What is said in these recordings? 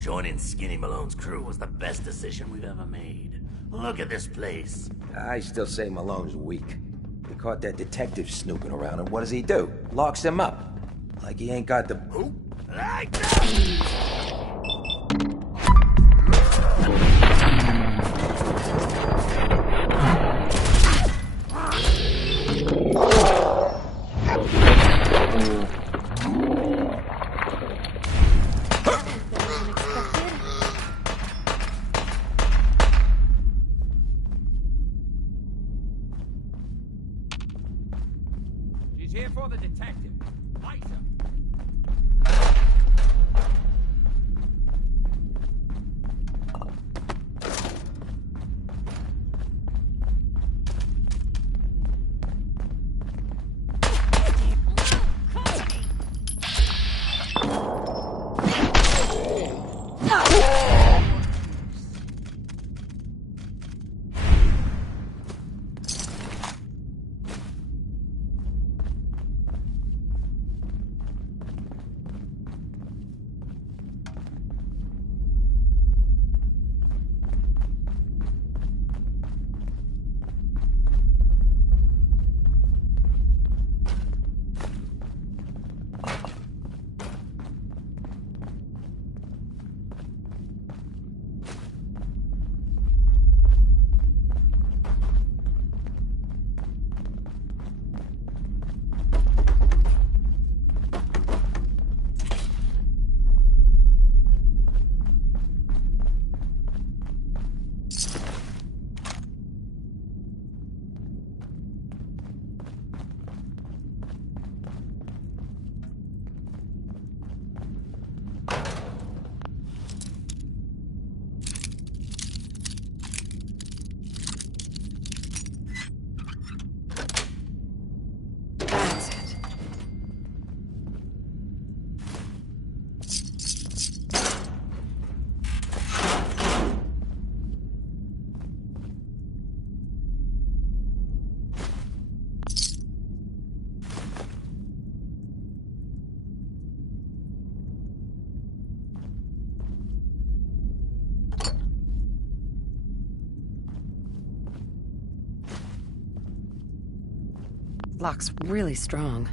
Joining Skinny Malone's crew was the best decision we've ever made. Look at this place. I still say Malone's weak. We caught that detective snooping around, and what does he do? Locks him up. Like he ain't got the... Who? Like that! She's here for the detective. Light her. That's it. Lock's really strong.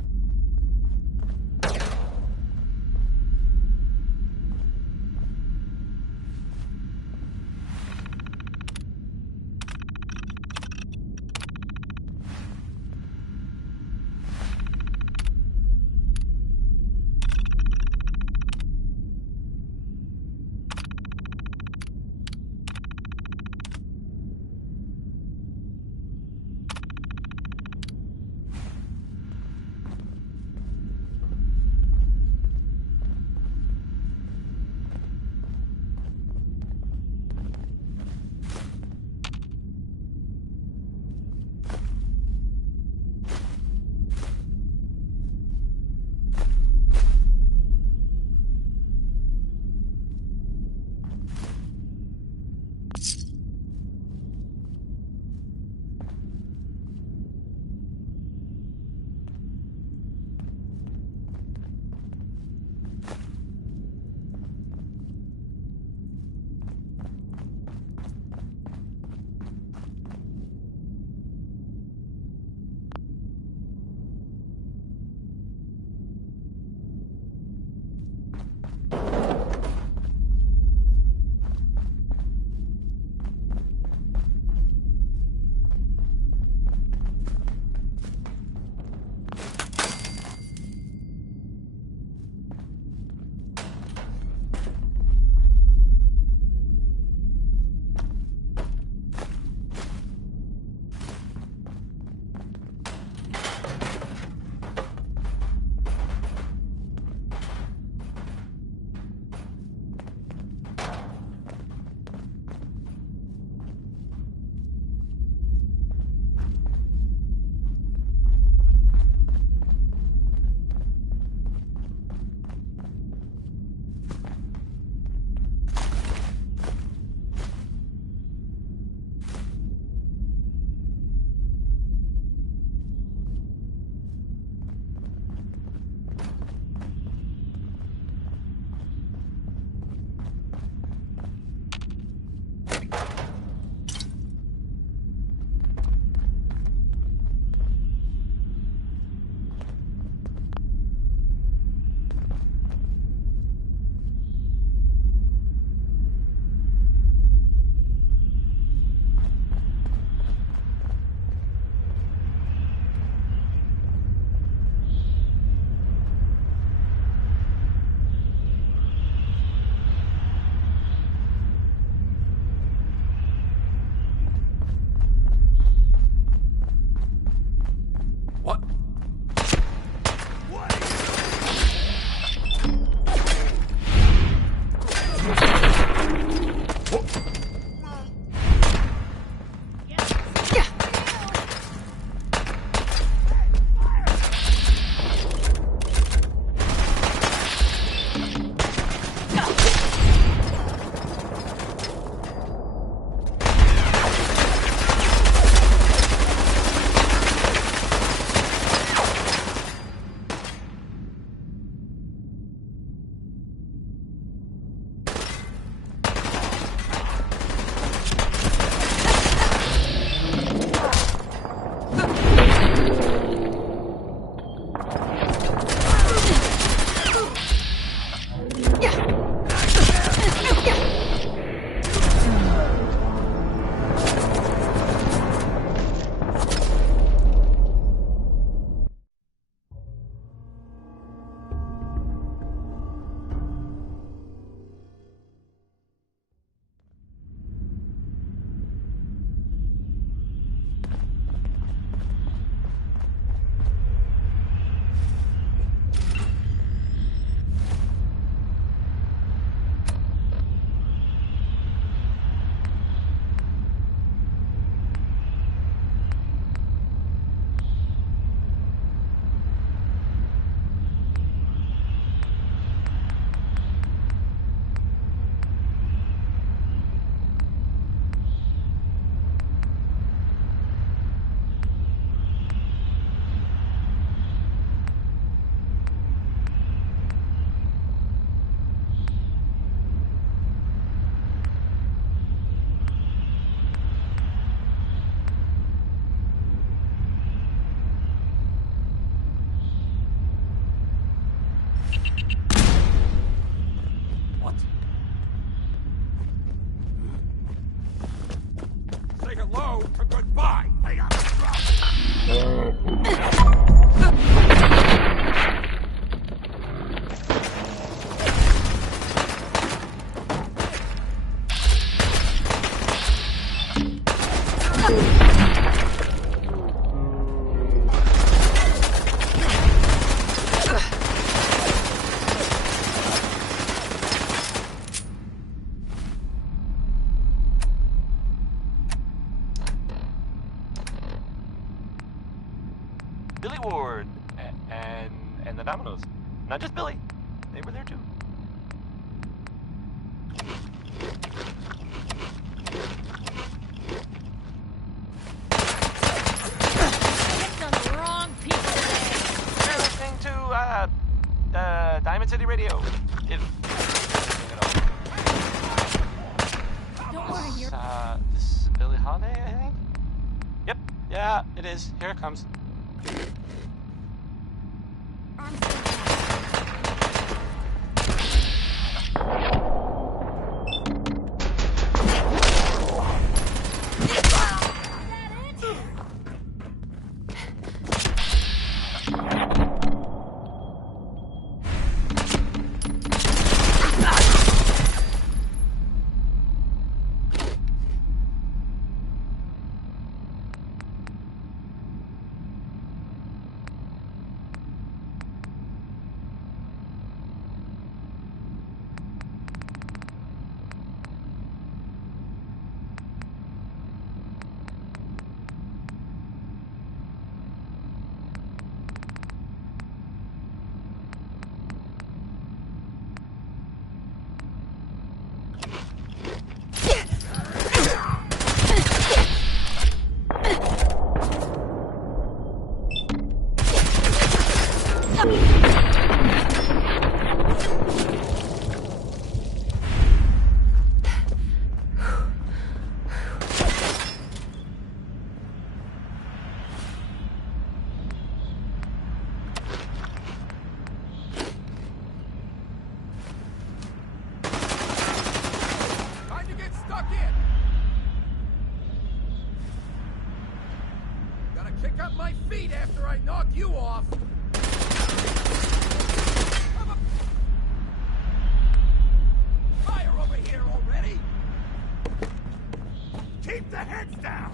spy! I got a drop. Billy Ward and the Dominoes. Not just Billy. They were there too. Picked on the wrong people today. You're listening to Diamond City Radio. Don't worry, you're... This is Billie Holiday, I think? Yep, yeah, it is. Here it comes. Arms down. Time to get stuck in! Gotta kick up my feet after I knock you off! Fire over here already! Keep the heads down.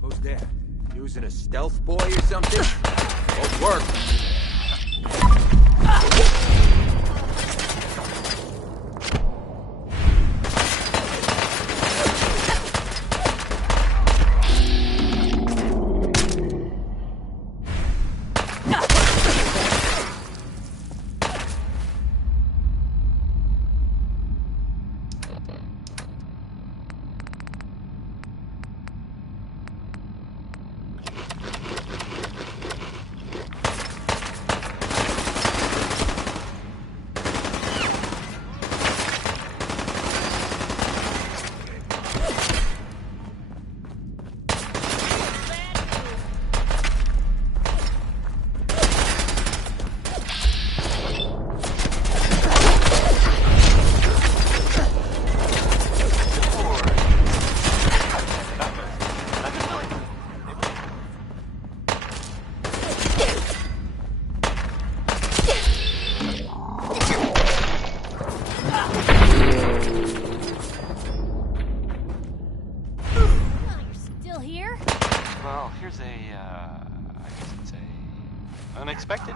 Who's that? Using a stealth boy or something? Won't work.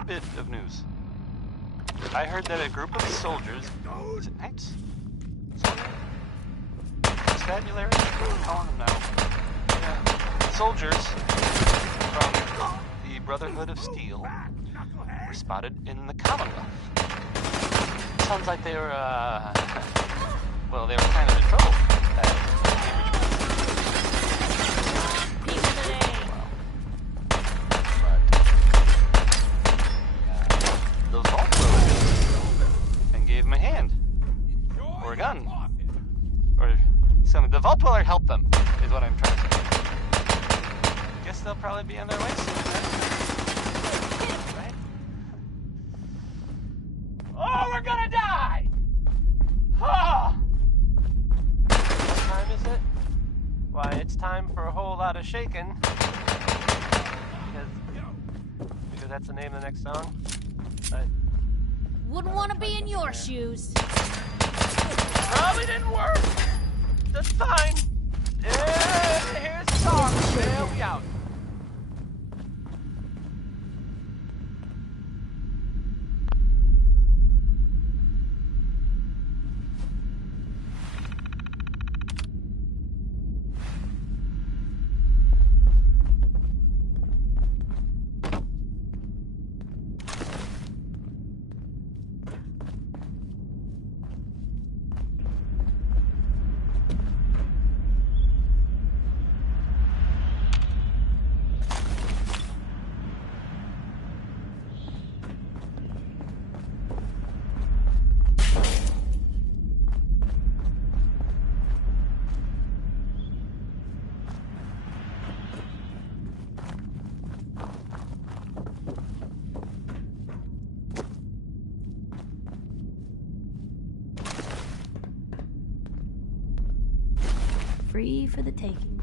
bit of news. I heard that a group of soldiers... Is it knights? Soldiers? Constabulary? What are we calling them now? Yeah. Soldiers from the Brotherhood of Steel were spotted in the Commonwealth. Sounds like they were, well, they were kind of in trouble. People today. Those vault dwellers and gave him a hand. Or a gun. Or something. The vault dweller helped them, is what I'm trying to say. Guess they'll probably be on their way soon, right? Oh, we're gonna die! Oh! What time is it? Why, it's time for a whole lot of shaking. Because that's the name of the next song. Wouldn't want to be in your shoes. Probably didn't work. That's fine. Here's the song. There we out. Free for the taking.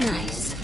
Nice.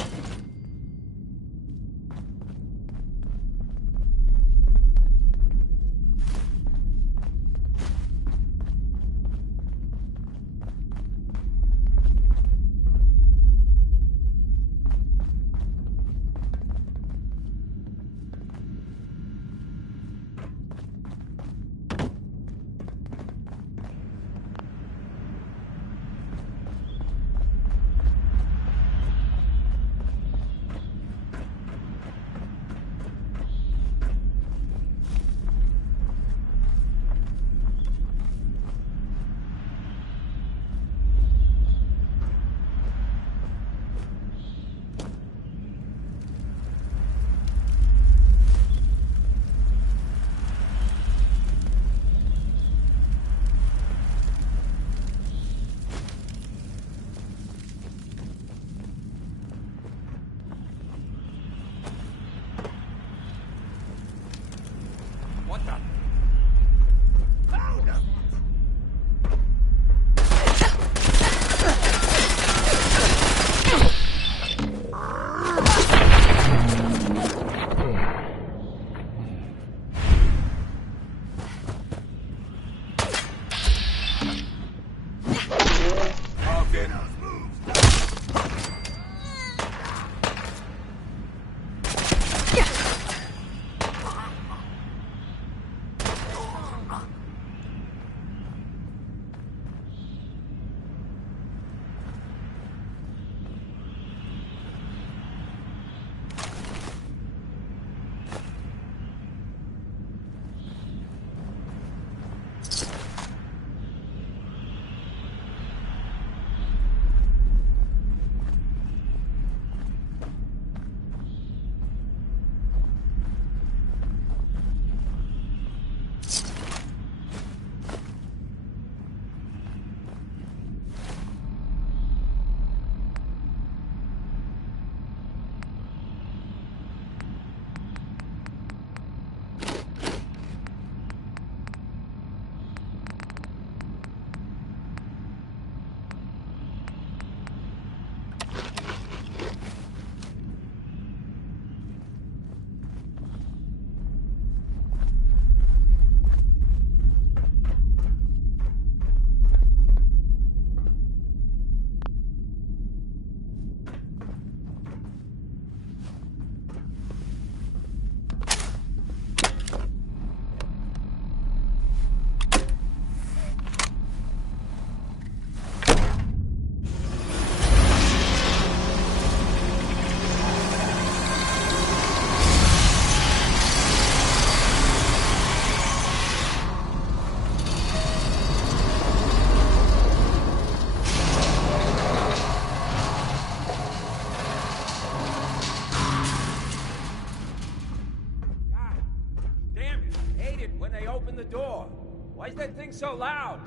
Why is that thing so loud?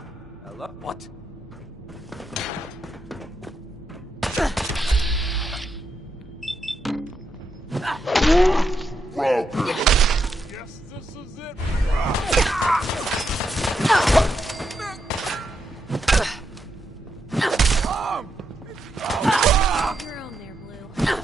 Hello? What? Yes, this is it. Your own there, Blue.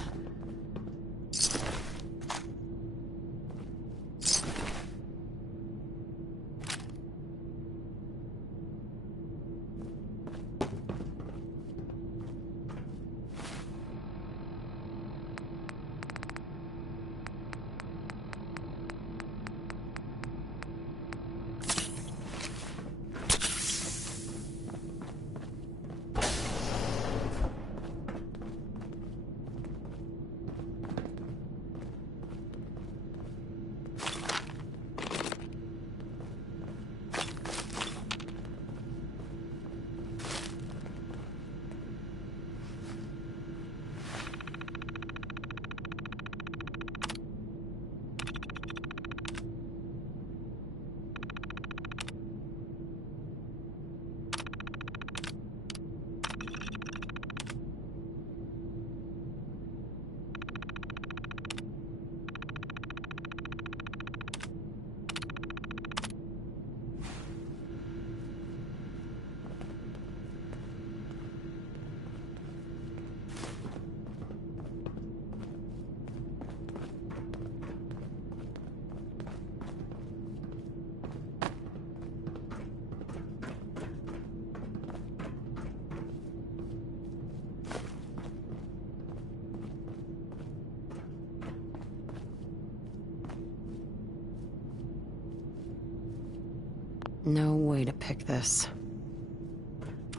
No way to pick this.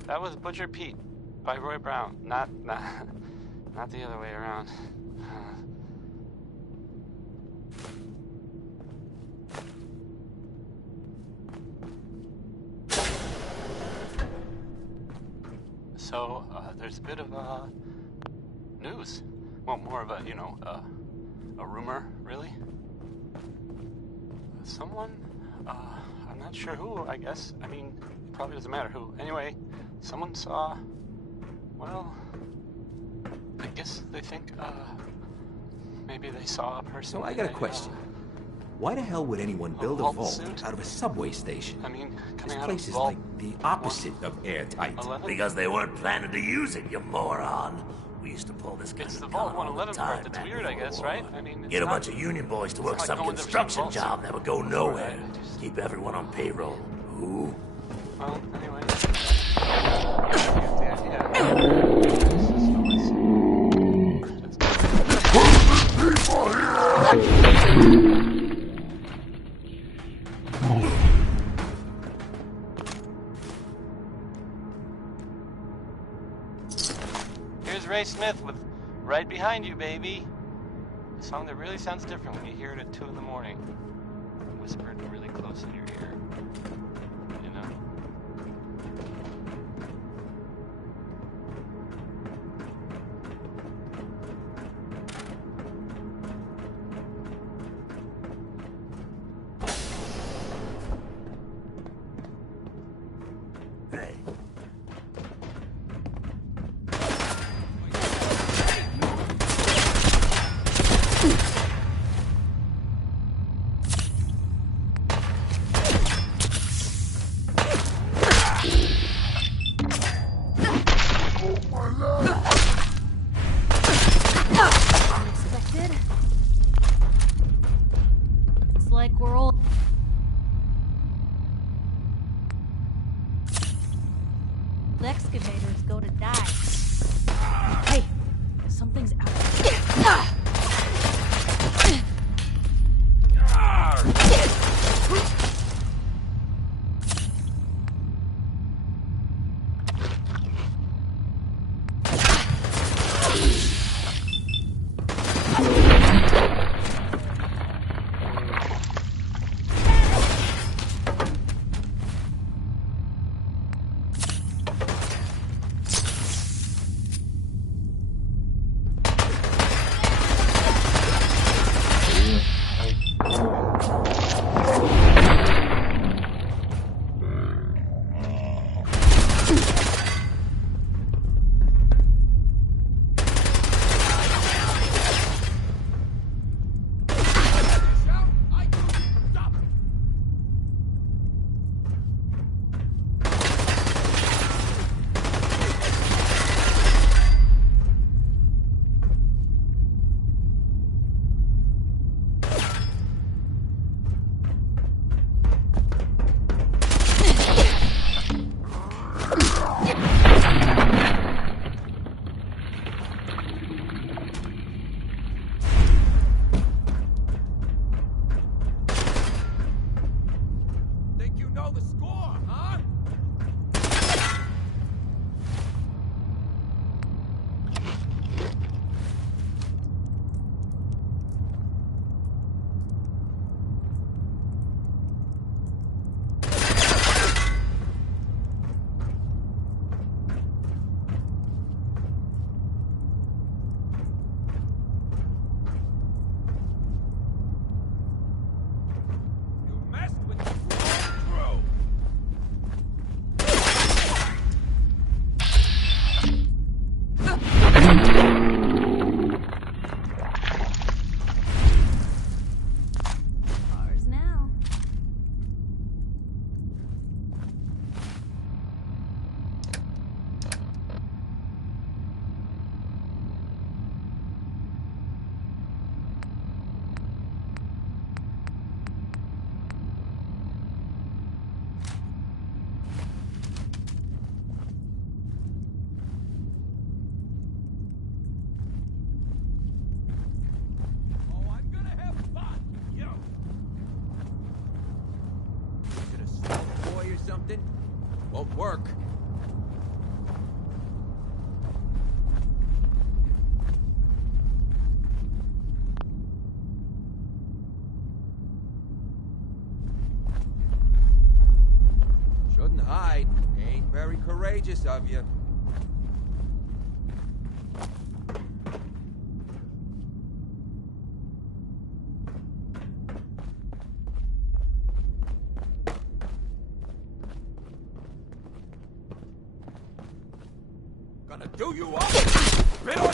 That was Butcher Pete by Roy Brown, not the other way around. So there's a bit of news. Well, more of a a rumor, really. Someone, I'm not sure who. I guess. I mean, probably doesn't matter who. Anyway, someone saw. Well, I guess they think maybe they saw a person. So I got a question. Why the hell would anyone build a vault suit? out of a subway station? I mean, This coming out place of is vault like the opposite of airtight. 11? Because they weren't planning to use it, you moron. We used to pull this kind It's of the gun Vault all the 111 time part that's back weird, I before guess, the right? war. I mean, it's Get a not- bunch of union boys to work like some no one's ever seen construction Vault job suit that would go before, nowhere. right? I just- Keep everyone on payroll. Ooh. Well, anyway. Yeah. Here's Ray Smith with Right Behind You, Baby. A song that really sounds different when you hear it at 2 in the morning. Whispered really close in your ear. You know? Hey, Unexpected. It's like we're all. The excavators go to die. Hey, something's out there. Think you know the score, huh? You messed with the wrong crew. Ours now. Oh, I'm gonna have fun, yo. Is it a stealth boy or something? Won't work. Shouldn't hide. Ain't very courageous of you. Gonna do you up! Spit on-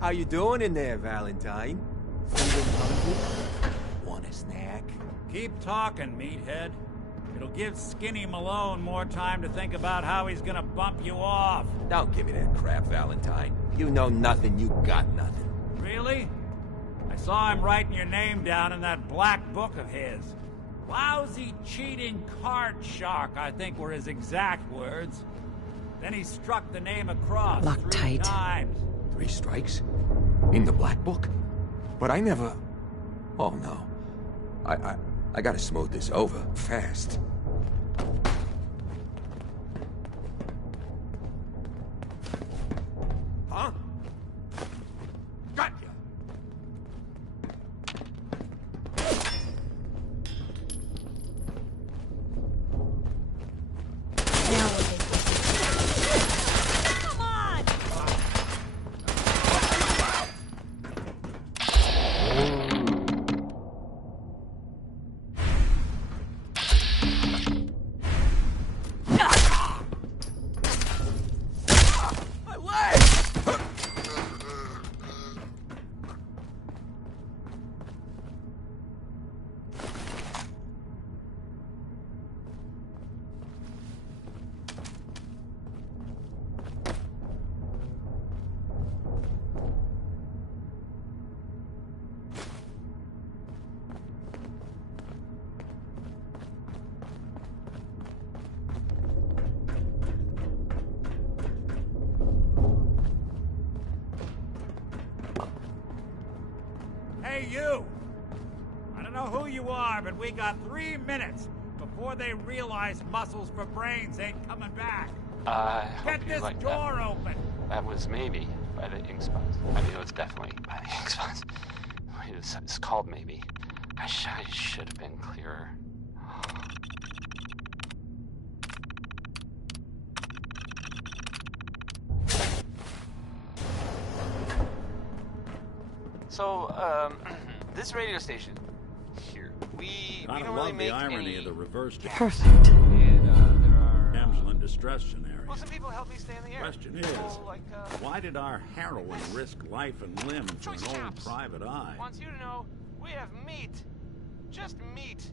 How you doing in there, Valentine? Feeling hungry? Want a snack? Keep talking, meathead. It'll give Skinny Malone more time to think about how he's gonna bump you off. Don't give me that crap, Valentine. You know nothing, you got nothing. Really? I saw him writing your name down in that black book of his. Lousy, cheating card shark, I think were his exact words. Then he struck the name across Lock 3 tight. times. 3 strikes? In the black book? But I never... Oh, no. I gotta smooth this over, fast. Huh? Got ya! Now what is this? Come on! My leg! Hey, you! I don't know who you are, but we got 3 minutes before they realize muscles for brains ain't coming back. I hope Get you this like door that. open! That was maybe by the ink spots. I mean, it was definitely by the ink spots. It's called maybe. I should have been clearer. So, this radio station here, we I don't love really the make irony any... of the reverse jobs. Perfect. And, there are... Damsel in distress scenario. Well, some people help me stay in the air. Question People is, like, why did our heroine risk life and limb for Choice an old chaps. private eye? Wants you to know we have meat. Just meat.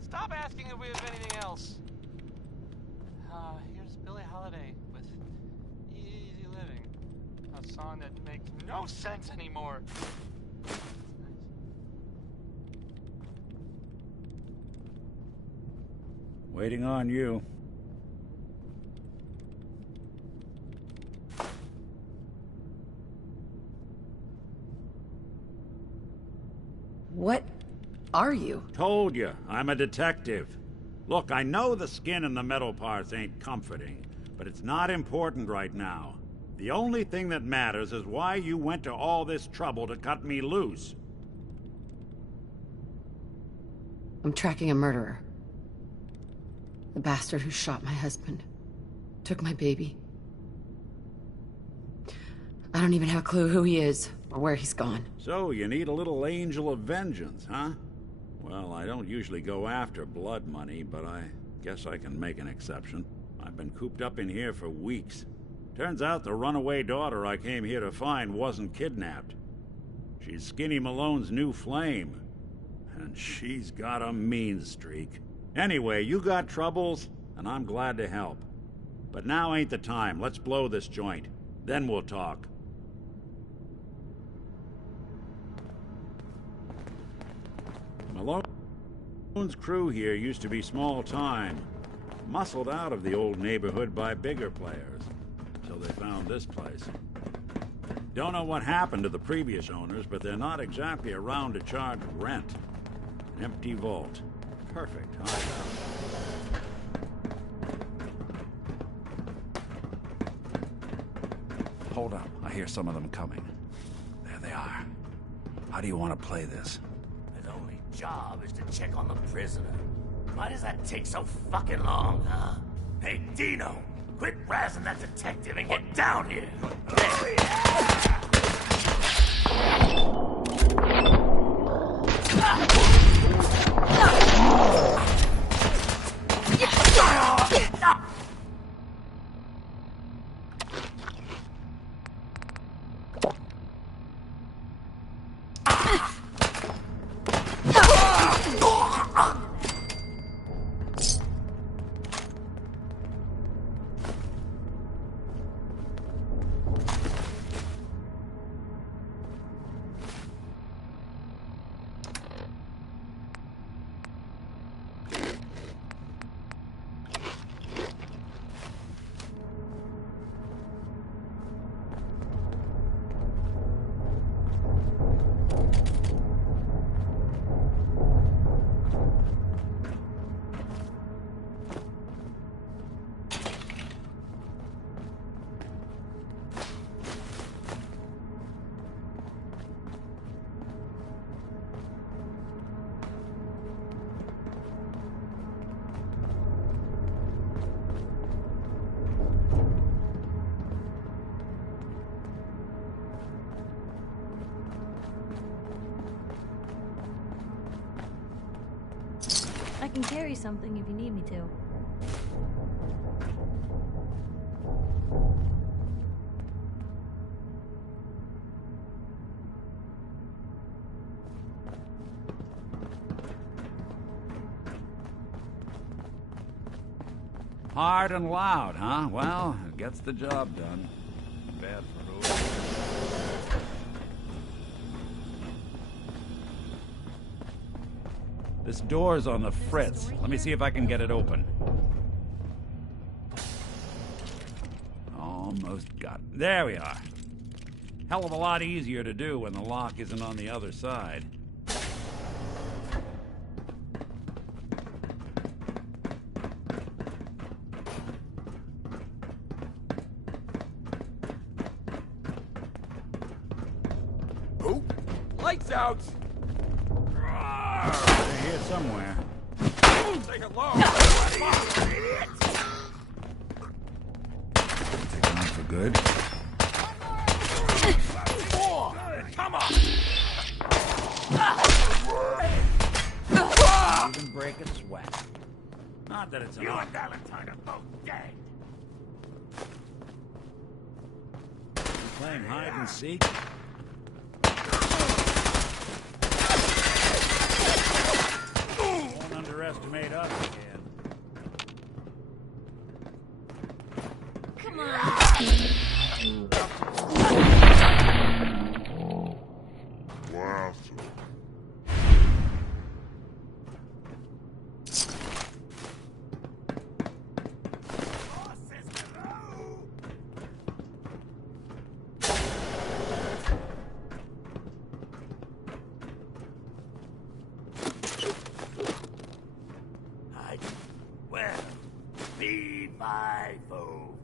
Stop asking if we have anything else. Here's Billie Holiday with Easy Living. A song that makes no sense anymore. That's nice. Waiting on you. What are you? Told you, I'm a detective. Look, I know the skin and the metal parts ain't comforting, but it's not important right now. The only thing that matters is why you went to all this trouble to cut me loose. I'm tracking a murderer. The bastard who shot my husband. Took my baby. I don't even have a clue who he is or where he's gone. So, you need a little angel of vengeance, huh? Well, I don't usually go after blood money, but I guess I can make an exception. I've been cooped up in here for weeks. Turns out the runaway daughter I came here to find wasn't kidnapped. She's Skinny Malone's new flame. And she's got a mean streak. Anyway, you got troubles, and I'm glad to help. But now ain't the time. Let's blow this joint. Then we'll talk. Malone's crew here used to be small time. Muscled out of the old neighborhood by bigger players. So they found this place. Don't know what happened to the previous owners, but they're not exactly around to charge rent. An empty vault. Perfect hideout. Hold up. I hear some of them coming. There they are. How do you want to play this? His only job is to check on the prisoner. Why does that take so fucking long, huh? Hey, Dino, quit razzing that detective and get down here. I can carry something if you need me to. Hard and loud, huh? Well, it gets the job done. Bad for who? This door's on the fritz. Let me see if I can get it open. Almost got it. There we are. Hell of a lot easier to do when the lock isn't on the other side. Lights out! They're here somewhere. Say hello! Taking off for good. Come on! Even break a sweat. Not that it's an You and Valentine are both dead. You playing hide and seek? Won't underestimate us again. Come on. Well, be my foe.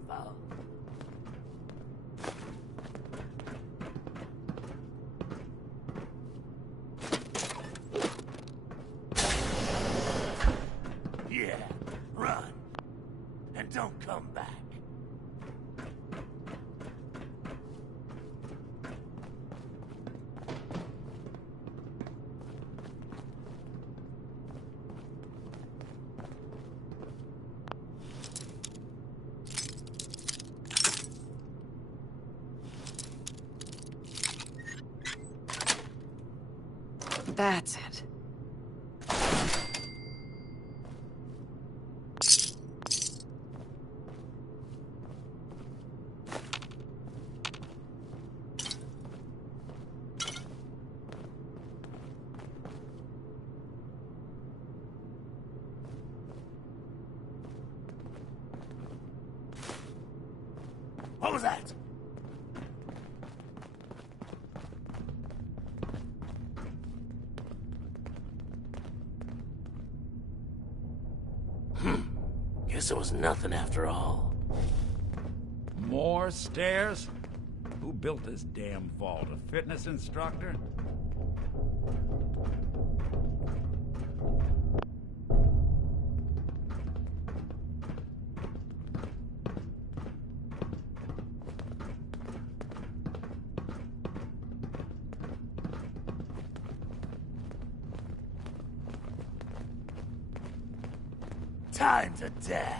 Yeah, run. And don't come back. That's it. What was that? Guess it was nothing after all. More stairs? Who built this damn vault? A fitness instructor? Time to dance.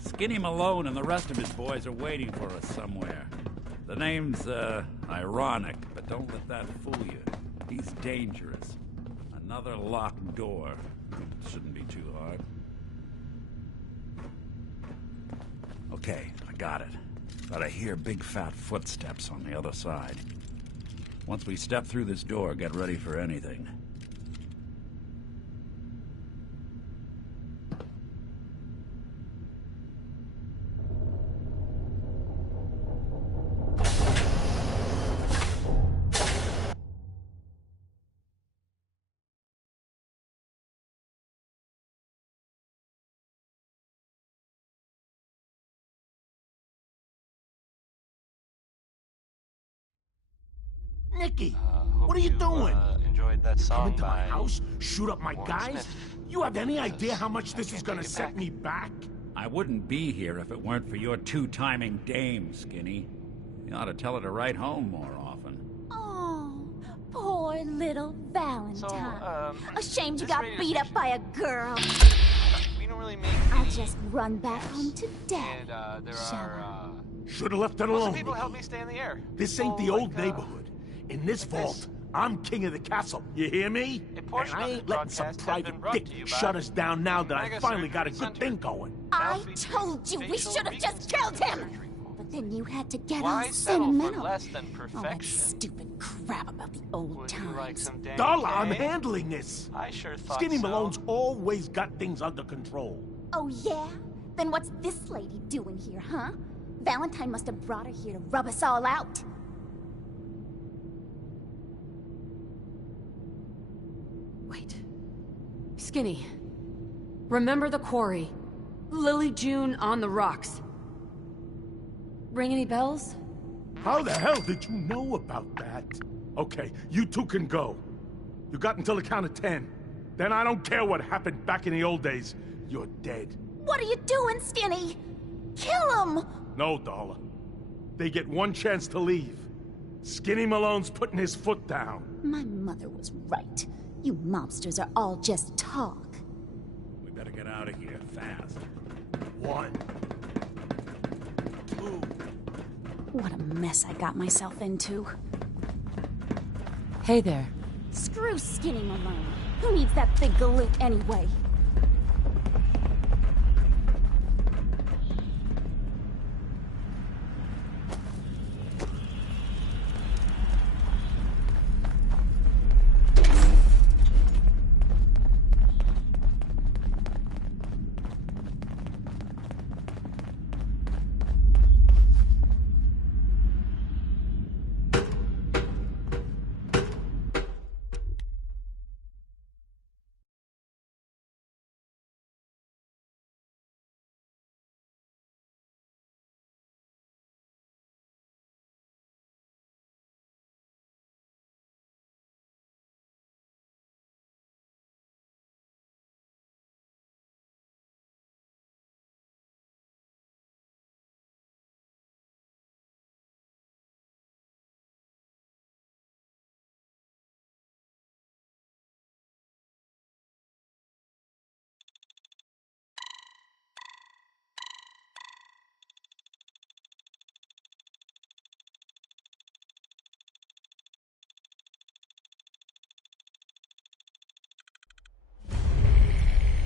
Skinny Malone and the rest of his boys are waiting for us somewhere. The name's, ironic, but don't let that fool you. He's dangerous. Another locked door. Shouldn't be too hard. Okay, I got it. But I hear big fat footsteps on the other side. Once we step through this door, get ready for anything. Nicky, Hope what are you doing? Enjoyed that Come song into my by house, shoot up my Warren guys? Smith. You have any Because idea how much I this is can't gonna take it set back. me back? I wouldn't be here if it weren't for your two-timing dame, Skinny. You ought to tell her to write home more often. Oh, poor little Valentine. So, Ashamed you this got radio beat up station- by a girl. We don't really make I'll any just run back home to Daddy. And there Shall are Should have left it some alone, people Nicky. help me stay in the air. This ain't the People old like, neighborhood. In this like vault, this. I'm king of the castle. You hear me? A portion And I of ain't this letting some broadcast has private been brought dick to you by shut us down now that I Mega finally got a Surgery good Center. thing going. I Now told you we facial should have just killed reconstruction him! surgery. But then you had to get Why all settle for sentimental. less than All that perfection? stupid crap about the old Would times. you like some Danny Darla, I'm Kaye? handling this. I sure thought Skinny so. Malone's always got things under control. Oh, yeah? Then what's this lady doing here, huh? Valentine must have brought her here to rub us all out. Wait. Skinny. Remember the quarry? Lily June on the rocks. Ring any bells? How the hell did you know about that? Okay, you two can go. You got until the count of 10. Then I don't care what happened back in the old days. You're dead. What are you doing, Skinny? Kill him! No, Darla. They get one chance to leave. Skinny Malone's putting his foot down. My mother was right. You mobsters are all just talk. We better get out of here fast. 1, 2. What a mess I got myself into. Hey there. Screw Skinny Malone. Who needs that big galoot anyway?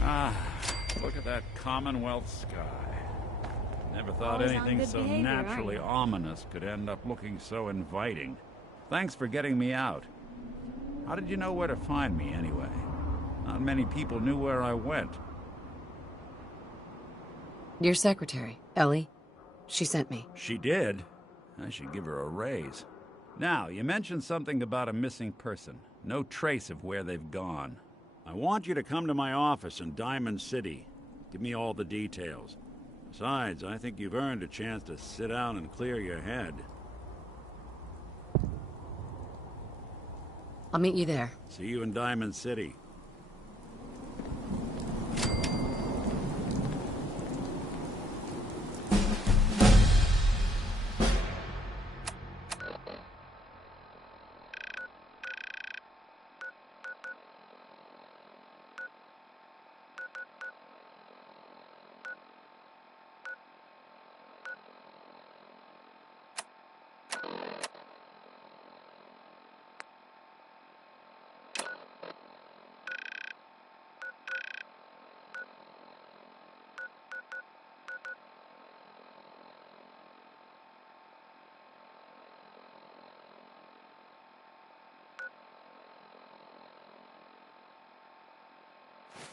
Ah, look at that Commonwealth sky. Never thought Always on anything good so behavior, aren't naturally you? ominous could end up looking so inviting. Thanks for getting me out. How did you know where to find me, anyway? Not many people knew where I went. Your secretary, Ellie. She sent me. She did? I should give her a raise. Now, you mentioned something about a missing person. No trace of where they've gone. I want you to come to my office in Diamond City. Give me all the details. Besides, I think you've earned a chance to sit down and clear your head. I'll meet you there. See you in Diamond City.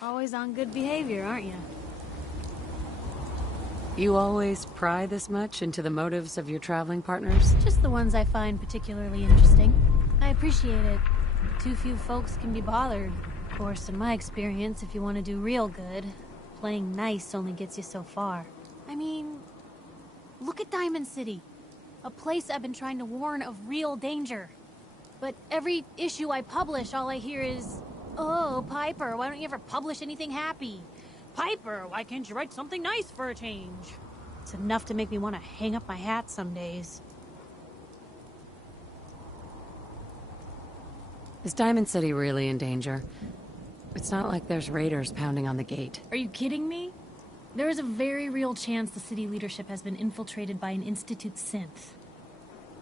Always on good behavior, aren't you? You always pry this much into the motives of your traveling partners? Just the ones I find particularly interesting. I appreciate it. Too few folks can be bothered. Of course, in my experience, if you want to do real good, playing nice only gets you so far. I mean, look at Diamond City. A place I've been trying to warn of real danger. But every issue I publish, all I hear is, "Oh, Piper, why don't you ever publish anything happy? Piper, why can't you write something nice for a change?" It's enough to make me want to hang up my hat some days. Is Diamond City really in danger? It's not like there's raiders pounding on the gate. Are you kidding me? There is a very real chance the city leadership has been infiltrated by an Institute synth.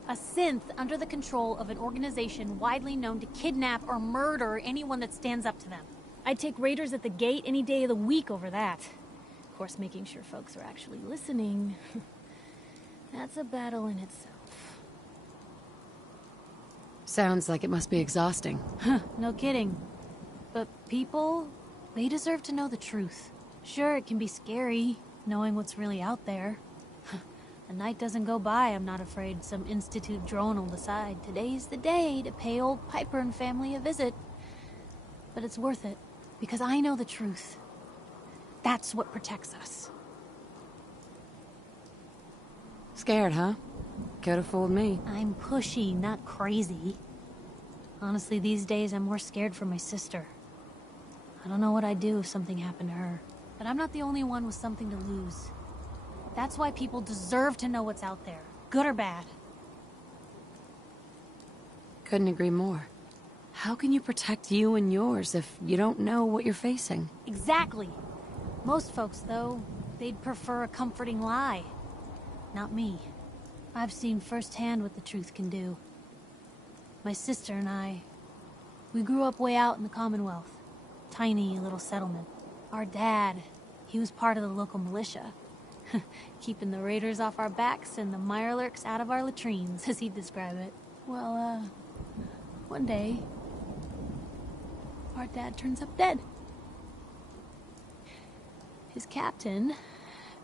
A synth under the control of an organization widely known to kidnap or murder anyone that stands up to them. I'd take raiders at the gate any day of the week over that. Of course, making sure folks are actually listening. That's a battle in itself. Sounds like it must be exhausting. No kidding. But people, they deserve to know the truth. Sure, it can be scary, knowing what's really out there. A night doesn't go by, I'm not afraid some Institute drone will decide today's the day to pay old Piper and family a visit. But it's worth it, because I know the truth. That's what protects us. Scared, huh? Could have fooled me. I'm pushy, not crazy. Honestly, these days I'm more scared for my sister. I don't know what I'd do if something happened to her. But I'm not the only one with something to lose. That's why people deserve to know what's out there, good or bad. Couldn't agree more. How can you protect you and yours if you don't know what you're facing? Exactly. Most folks, though, they'd prefer a comforting lie. Not me. I've seen firsthand what the truth can do. My sister and I, we grew up way out in the Commonwealth. Tiny little settlement. Our dad, he was part of the local militia. Keeping the raiders off our backs and the mirelurks out of our latrines, as he'd describe it. Well, one day, our dad turns up dead. His captain,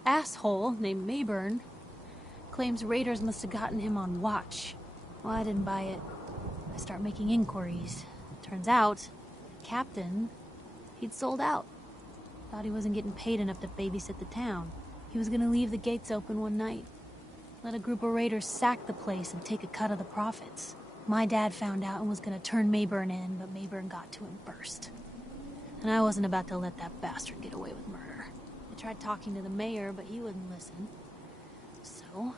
asshole named Mayburn, claims raiders must have gotten him on watch. Well, I didn't buy it. I start making inquiries. Turns out, the captain, he'd sold out. Thought he wasn't getting paid enough to babysit the town. He was gonna leave the gates open one night. Let a group of raiders sack the place and take a cut of the profits. My dad found out and was gonna turn Mayburn in, but Mayburn got to him first. And I wasn't about to let that bastard get away with murder. I tried talking to the mayor, but he wouldn't listen. So,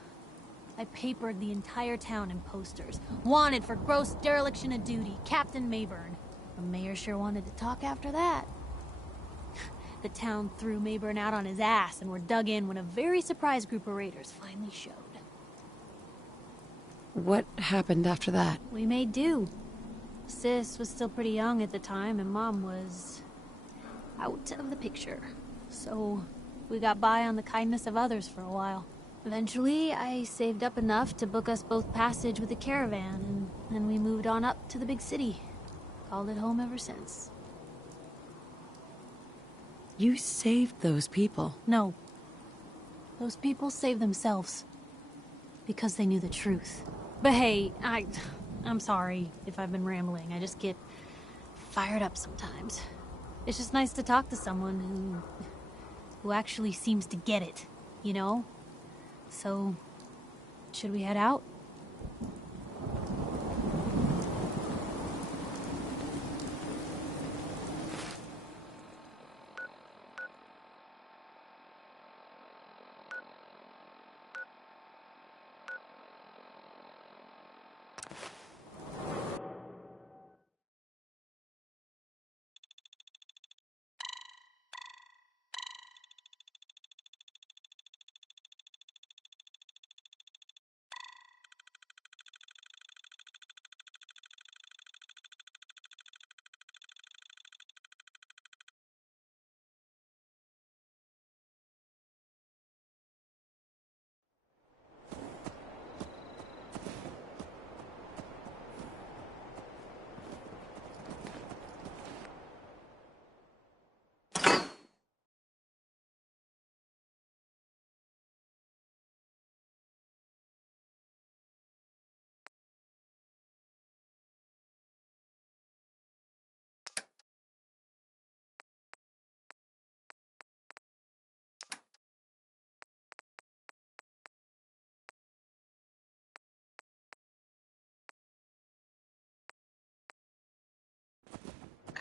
I papered the entire town in posters. Wanted for gross dereliction of duty, Captain Mayburn. The mayor sure wanted to talk after that. The town threw Mayburn out on his ass and were dug in when a very surprised group of raiders finally showed. What happened after that? We made do. Sis was still pretty young at the time, and Mom was out of the picture. So, we got by on the kindness of others for a while. Eventually, I saved up enough to book us both passage with a caravan, and then we moved on up to the big city. Called it home ever since. You saved those people. No. Those people saved themselves. Because they knew the truth. But hey, I'm sorry if I've been rambling. I just get fired up sometimes. It's just nice to talk to someone who actually seems to get it, you know? So, should we head out?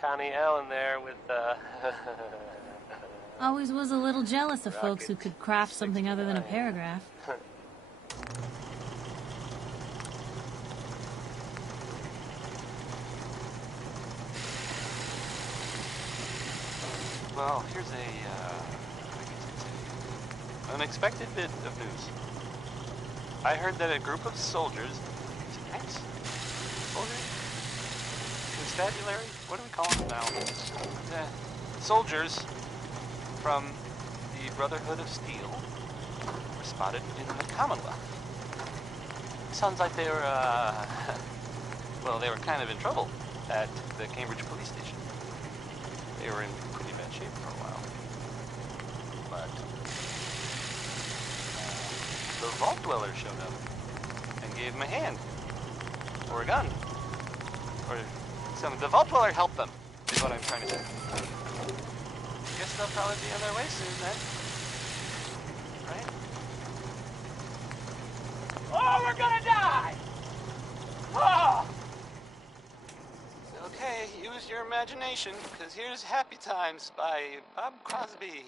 Connie Allen there with, Always was a little jealous of folks who could craft something other than a paragraph. Well, here's I guess it's an unexpected bit of news. I heard that a group of soldiers, knights? Soldiers? Constabulary? What do we call them now? Soldiers from the Brotherhood of Steel were spotted in the Commonwealth. Sounds like they were, well, they were kind of in trouble at the Cambridge police station. They were in pretty bad shape for a while. But the Vault Dweller showed up and gave them a hand. Or a gun. Or something. The Vault Dweller helped them, is what I'm trying to say. Guess they'll probably be on their way soon then. Right? Oh, we're gonna die! Oh! Okay, use your imagination, because here's Happy Times by Bob Crosby.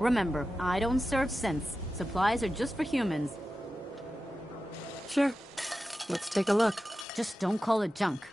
Remember, I don't serve synths. Supplies are just for humans. Sure. Let's take a look. Just don't call it junk.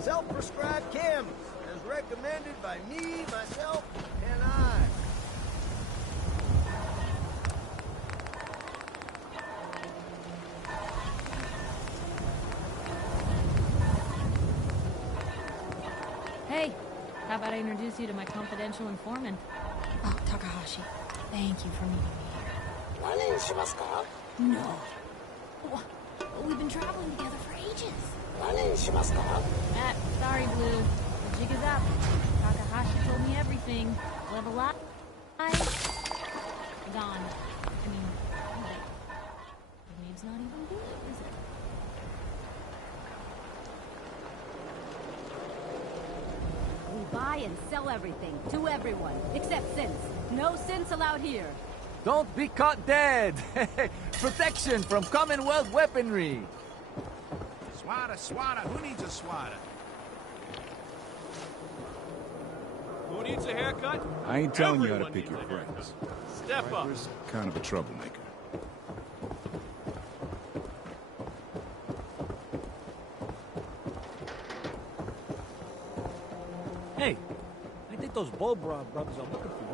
Self-prescribed chems, as recommended by me, myself, and I. Hey, how about I introduce you to my confidential informant? Oh, Takahashi, thank you for meeting me here. No. Wha- We've been traveling together for ages. Sorry, Blue. The jig is up. Takahashi told me everything. Level up. Gone. I mean, wait. The name's not even Blue, is it? We buy and sell everything to everyone, except synths. No synths allowed here. Don't be caught dead! Protection from Commonwealth weaponry! Swatter, who needs a swatter? Who needs a haircut? I ain't telling you how to Everyone pick your needs a haircut. friends. Step up. Piper's kind of a troublemaker. Hey, I think those Bulbrov brothers are looking for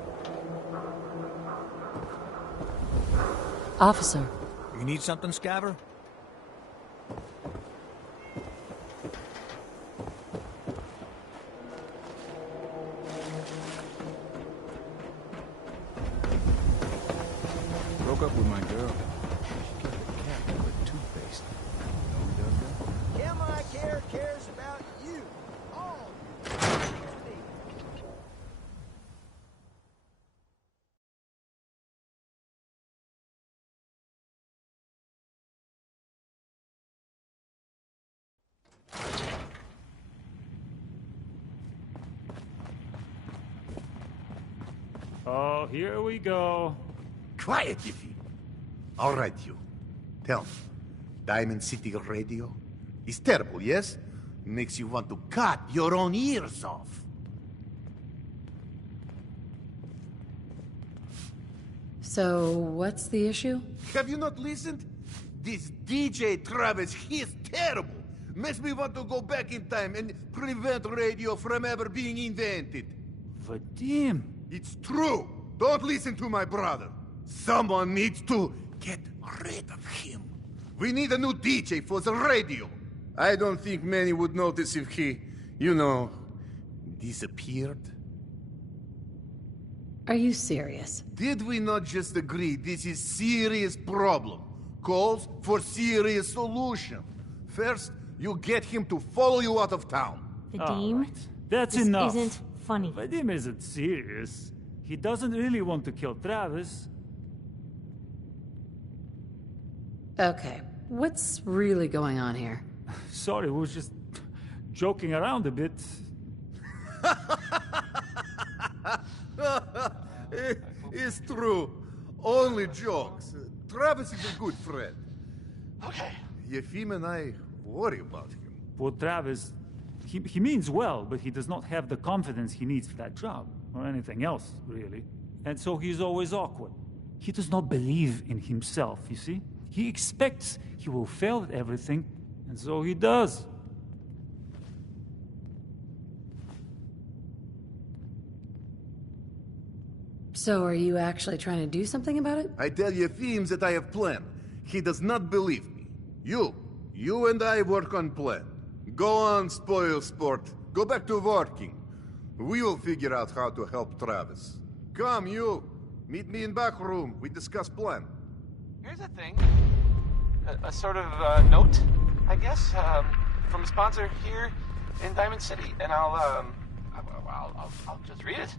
you. Officer. You need something, Scaver? Broke up with my girl. She kept a cat with toothpaste. You know who does that? Chem I Care cares about you. All you. Oh, here we go. Quiet, Yiffy. All right, you. Tell me, Diamond City Radio is terrible, yes? Makes you want to cut your own ears off. So, what's the issue? Have you not listened? This DJ Travis, he's terrible. Makes me want to go back in time and prevent radio from ever being invented. Vadim! It's true. Don't listen to my brother. Someone needs to get rid of him. We need a new DJ for the radio. I don't think many would notice if he, disappeared. Are you serious? Did we not just agree this is serious problem? Calls for serious solution. First, you get him to follow you out of town. Vadim? Right. That's This enough. isn't funny. Vadim isn't serious. He doesn't really want to kill Travis. Okay, what's really going on here? Sorry, we was just joking around a bit. It's true. Only jokes. Travis is a good friend. Okay. Yefim and I worry about him. Poor Travis, he means well, but he does not have the confidence he needs for that job, or anything else, really. And so he's always awkward. He does not believe in himself, you see? He expects he will fail at everything, and so he does. So, are you actually trying to do something about it? I tell Yefim that I have plan. He does not believe me. You and I work on plan. Go on, spoil sport. Go back to working. We will figure out how to help Travis. Come, you. Meet me in back room. We discuss plan. Here's a thing. A sort of note, I guess, from a sponsor here in Diamond City, and I'll just read it.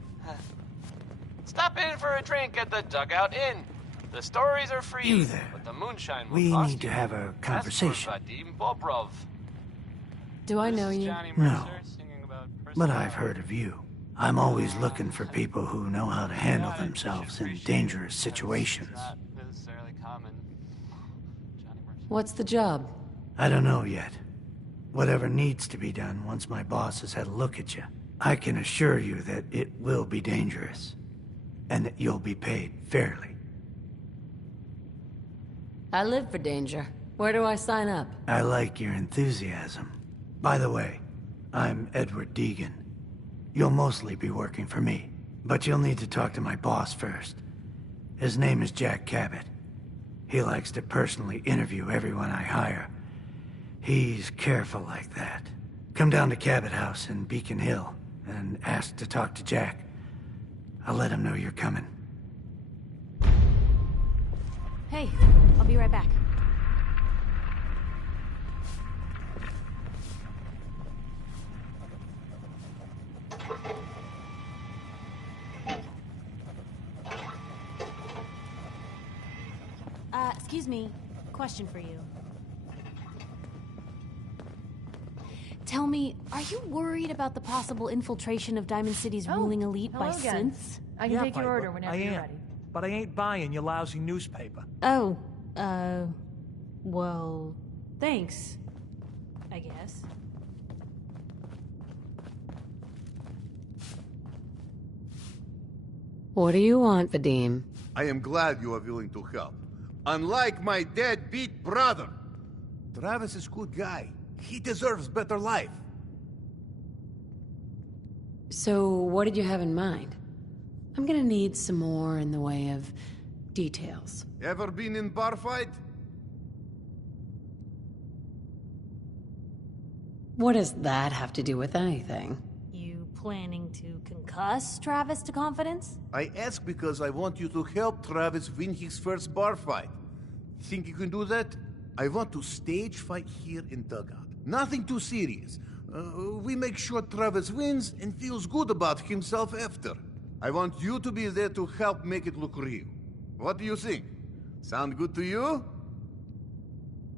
Stop in for a drink at the Dugout Inn. The stories are free, You there. but the moonshine will We cost need to you. have a conversation. Ask for Vadim Bobrov. Do I know This is you? Johnny No. Mercer singing about But I've heard of you. I'm always looking for people who know how to handle themselves in dangerous situations. Not necessarily common. Johnny Mercer. What's the job? I don't know yet. Whatever needs to be done once my boss has had a look at you. I can assure you that it will be dangerous. And that you'll be paid fairly. I live for danger. Where do I sign up? I like your enthusiasm. By the way, I'm Edward Deegan. You'll mostly be working for me, but you'll need to talk to my boss first. His name is Jack Cabot. He likes to personally interview everyone I hire. He's careful like that. Come down to Cabot House in Beacon Hill and ask to talk to Jack. I'll let him know you're coming. Hey, I'll be right back. Excuse me. Question for you. Tell me, are you worried about the possible infiltration of Diamond City's ruling elite by synths? I can take your order whenever you're ready. But I ain't buying your lousy newspaper. Oh, well, thanks, I guess. What do you want, Vadim? I am glad you are willing to help. Unlike my deadbeat brother. Travis is a good guy. He deserves better life. So, what did you have in mind? I'm gonna need some more in the way of details. Ever been in bar fight? What does that have to do with anything? You planning to concuss Travis to confidence? I ask because I want you to help Travis win his first bar fight. Think you can do that? I want to stage fight here in Dugout. Nothing too serious. We make sure Travis wins and feels good about himself after. I want you to be there to help make it look real. What do you think? Sound good to you?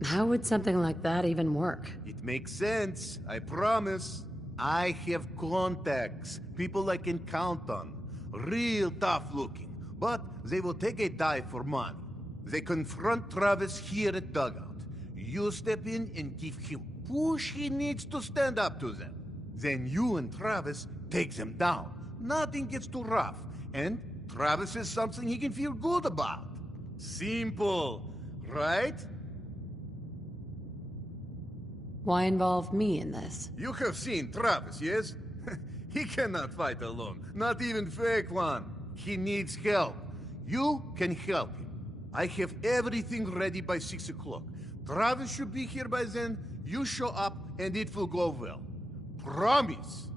How would something like that even work? It makes sense, I promise. I have contacts, people I can count on. Real tough looking, but they will take a dive for money. They confront Travis here at Dugout. You step in and give him push he needs to stand up to them. Then you and Travis take them down. Nothing gets too rough, and Travis is something he can feel good about. Simple, right? Why involve me in this? You have seen Travis, yes? He cannot fight alone, not even fake one. He needs help. You can help him. I have everything ready by 6 o'clock. Travis should be here by then. You show up, and it will go well. Promise.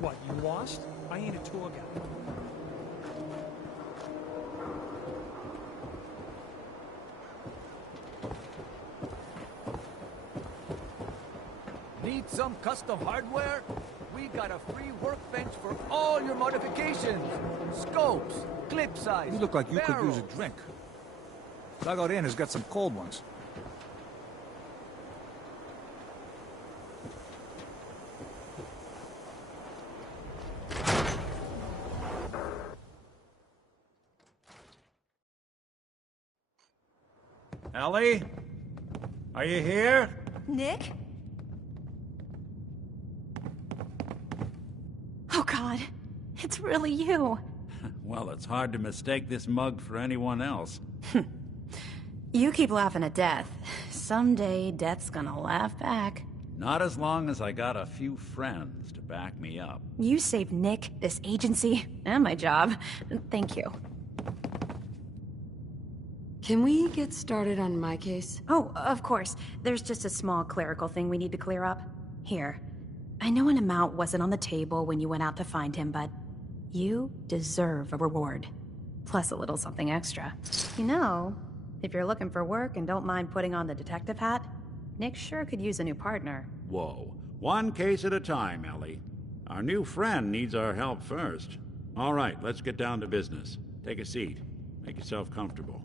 What, you lost? I ain't a tour guide. Need some custom hardware? We got a free workbench for all your modifications. Scopes, clip size, You look like you could use barrels. a drink. Dugout Inn has got some cold ones. Ellie? Are you here? Nick? Oh God, it's really you. Well, it's hard to mistake this mug for anyone else. You keep laughing at death. Someday, death's gonna laugh back. Not as long as I got a few friends to back me up. You saved Nick, this agency, and my job. Thank you. Can we get started on my case? Oh, of course. There's just a small clerical thing we need to clear up. Here. I know an amount wasn't on the table when you went out to find him, but you deserve a reward. Plus a little something extra. You know, if you're looking for work and don't mind putting on the detective hat, Nick sure could use a new partner. Whoa. One case at a time, Ellie. Our new friend needs our help first. All right, let's get down to business. Take a seat. Make yourself comfortable.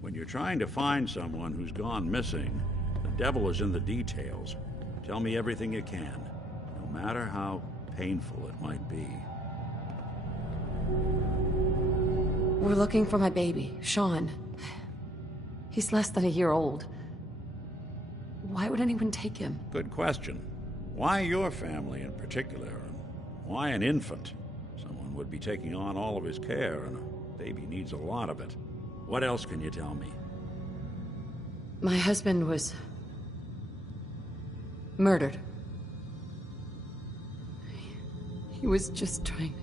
When you're trying to find someone who's gone missing, the devil is in the details. Tell me everything you can, no matter how painful it might be. We're looking for my baby, Sean. He's less than a year old. Why would anyone take him? Good question. Why your family in particular? And why an infant? Someone would be taking on all of his care, and a baby needs a lot of it. What else can you tell me? My husband was murdered. He was just trying to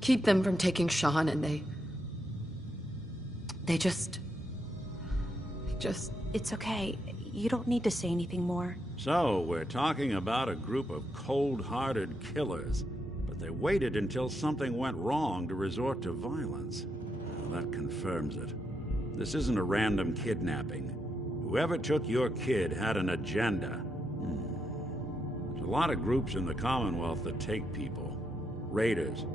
keep them from taking Sean, and they just... It's okay. You don't need to say anything more. So, we're talking about a group of cold-hearted killers, but they waited until something went wrong to resort to violence. Well, that confirms it. This isn't a random kidnapping. Whoever took your kid had an agenda. There's a lot of groups in the Commonwealth that take people. Raiders,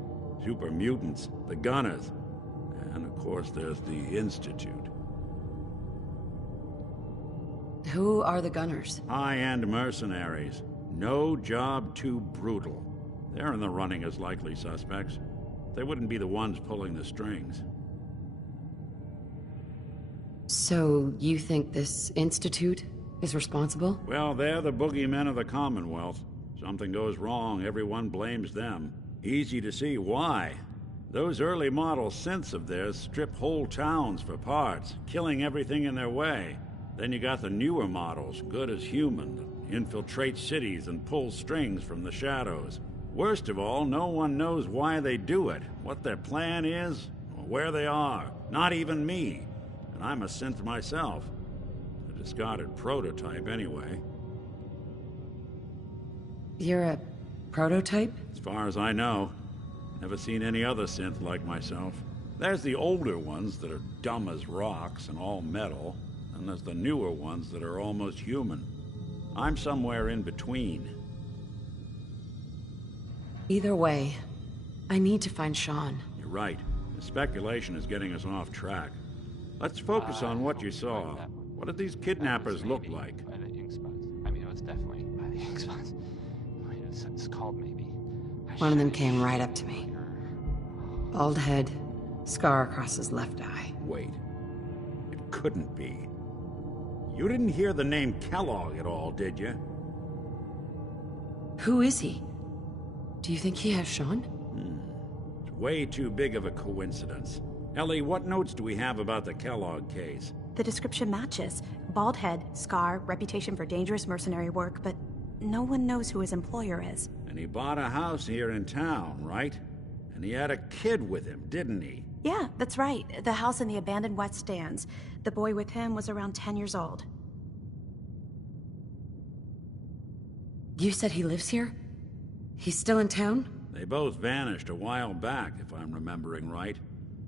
super mutants, the Gunners, and of course there's the Institute. Who are the Gunners? High-end mercenaries. No job too brutal. They're in the running as likely suspects. They wouldn't be the ones pulling the strings. So, you think this Institute is responsible? Well, they're the boogeymen of the Commonwealth. Something goes wrong, everyone blames them. Easy to see why. Those early model synths of theirs strip whole towns for parts, killing everything in their way. Then you got the newer models, good as human, that infiltrate cities and pull strings from the shadows. Worst of all, no one knows why they do it, what their plan is, or where they are. Not even me. And I'm a synth myself. A discarded prototype, anyway. You're a prototype? As far as I know. Never seen any other synth like myself. There's the older ones that are dumb as rocks and all metal. And there's the newer ones that are almost human. I'm somewhere in between. Either way, I need to find Sean. You're right. The speculation is getting us off track. Let's focus on what you saw. What did these kidnappers look like? By the ink spots. I mean, it was definitely by the ink spots. It's called maybe. One of them came right up to me. Bald head, scar across his left eye. Wait. It couldn't be. You didn't hear the name Kellogg at all, did you? Who is he? Do you think he has Sean? It's way too big of a coincidence. Ellie, what notes do we have about the Kellogg case? The description matches. Bald head, scar, reputation for dangerous mercenary work, but no one knows who his employer is. And he bought a house here in town, right? And he had a kid with him, didn't he? Yeah, that's right. The house in the abandoned West Stands. The boy with him was around 10 years old. You said he lives here? He's still in town? They both vanished a while back, if I'm remembering right.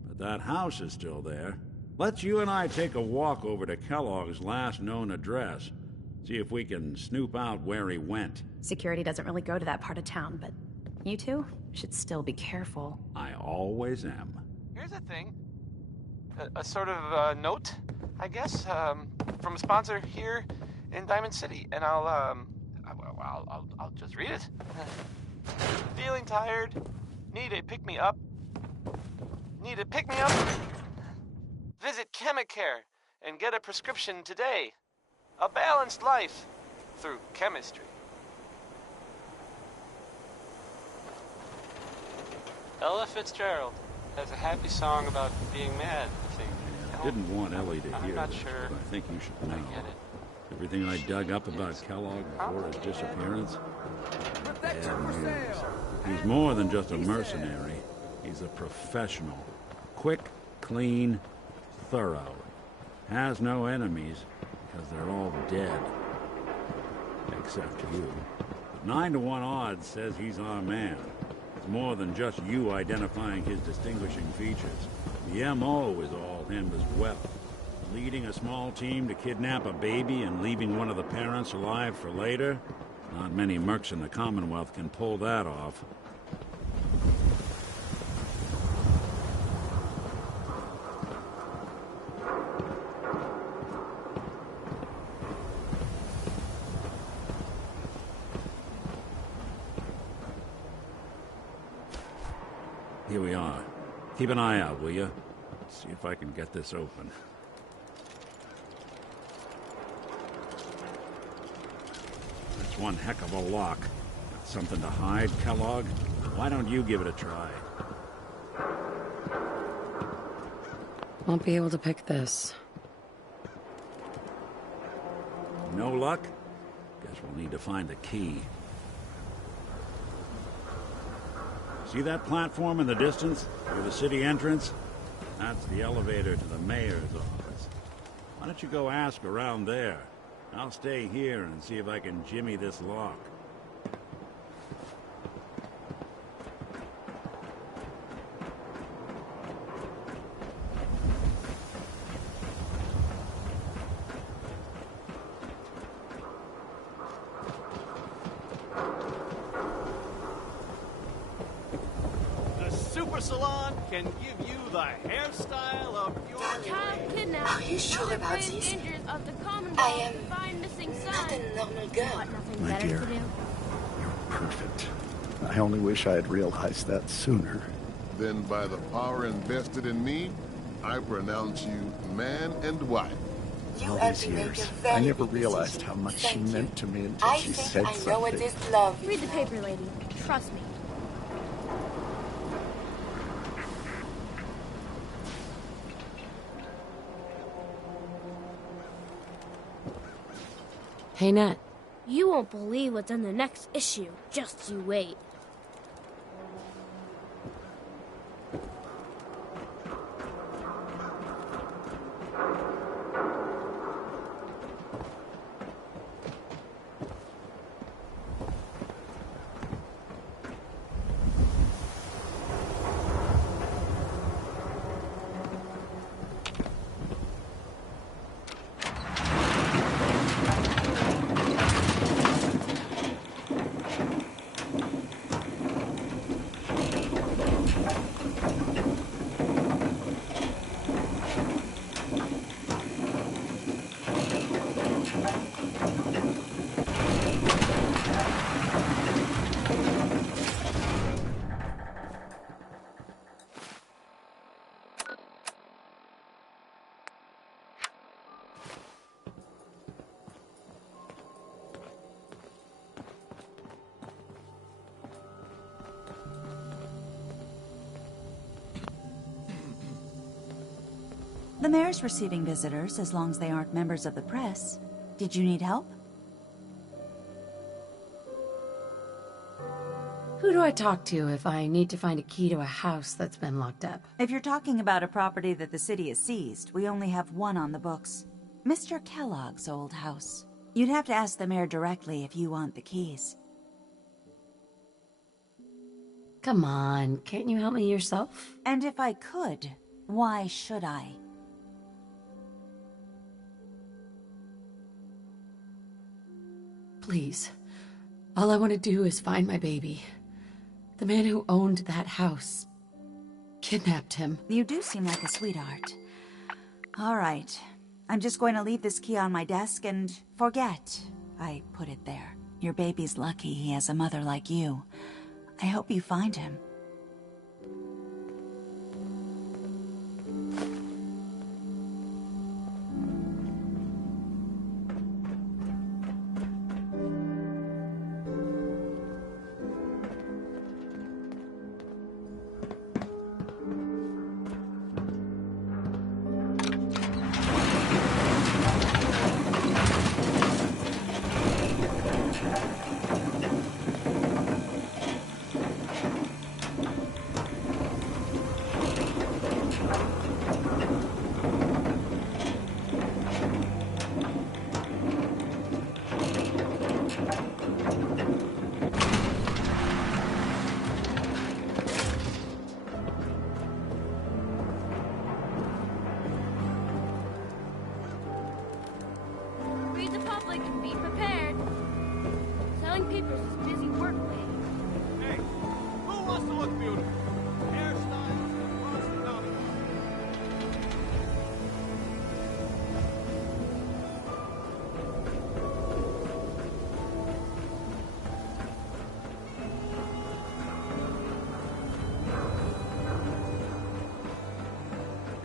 But that house is still there. Let's you and I take a walk over to Kellogg's last known address. See if we can snoop out where he went. Security doesn't really go to that part of town, but you two should still be careful. I always am. Here's the thing. A sort of note, I guess, from a sponsor here in Diamond City, and I'll just read it. Feeling tired? Need a pick-me-up? Need a pick-me-up? Visit Chemicare and get a prescription today. A balanced life through chemistry. Ella Fitzgerald has a happy song about being mad, I think. I didn't want Ellie to hear not this, sure. but I think you should know. I get it. Everything I dug up about Kellogg before his disappearance. Bad news. He He's more than just a mercenary. He's a professional. Quick, clean, thorough. Has no enemies, because they're all dead. Except you. 9 to 1 odds says he's our man. It's more than just you identifying his distinguishing features. The MO is all him as well. Leading a small team to kidnap a baby and leaving one of the parents alive for later? Not many mercs in the Commonwealth can pull that off. Here we are. Keep an eye out, will you? See if I can get this open. That's one heck of a lock. Got something to hide, Kellogg? Why don't you give it a try? Won't be able to pick this. No luck? Guess we'll need to find the key. See that platform in the distance? Near the city entrance? That's the elevator to the mayor's office. Why don't you go ask around there? I'll stay here and see if I can jimmy this lock. Salon can give you the hairstyle of your Child kidnapped. Are you sure about this? Of the I am find missing son. not a normal girl. My dear, you're perfect. I only wish I had realized that sooner. Then by the power invested in me, I pronounce you man and wife. You All these years, I never realized how much she meant to me until she said I something. know it is love. Read the paper, lady. Trust me. Hey, Nat. You won't believe what's in the next issue. Just you wait. The mayor's receiving visitors as long as they aren't members of the press. Did you need help? Who do I talk to if I need to find a key to a house that's been locked up? If you're talking about a property that the city has seized, we only have one on the books. Mr. Kellogg's old house. You'd have to ask the mayor directly if you want the keys. Come on, can't you help me yourself? And if I could, why should I? Please. All I want to do is find my baby. The man who owned that house kidnapped him. You do seem like a sweetheart. All right. I'm just going to leave this key on my desk and forget I put it there. Your baby's lucky he has a mother like you. I hope you find him.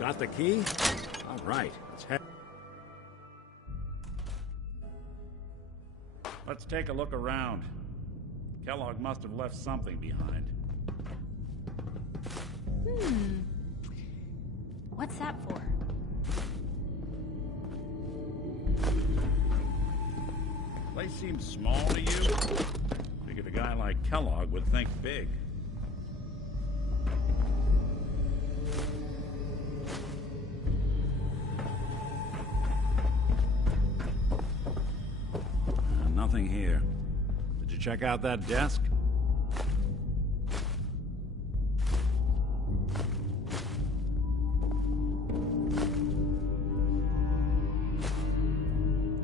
Got the key? All right, let's head. Let's take a look around. Kellogg must have left something behind. What's that for? Place seems small to you? Figured a guy like Kellogg would think big. Nothing here. Did you check out that desk?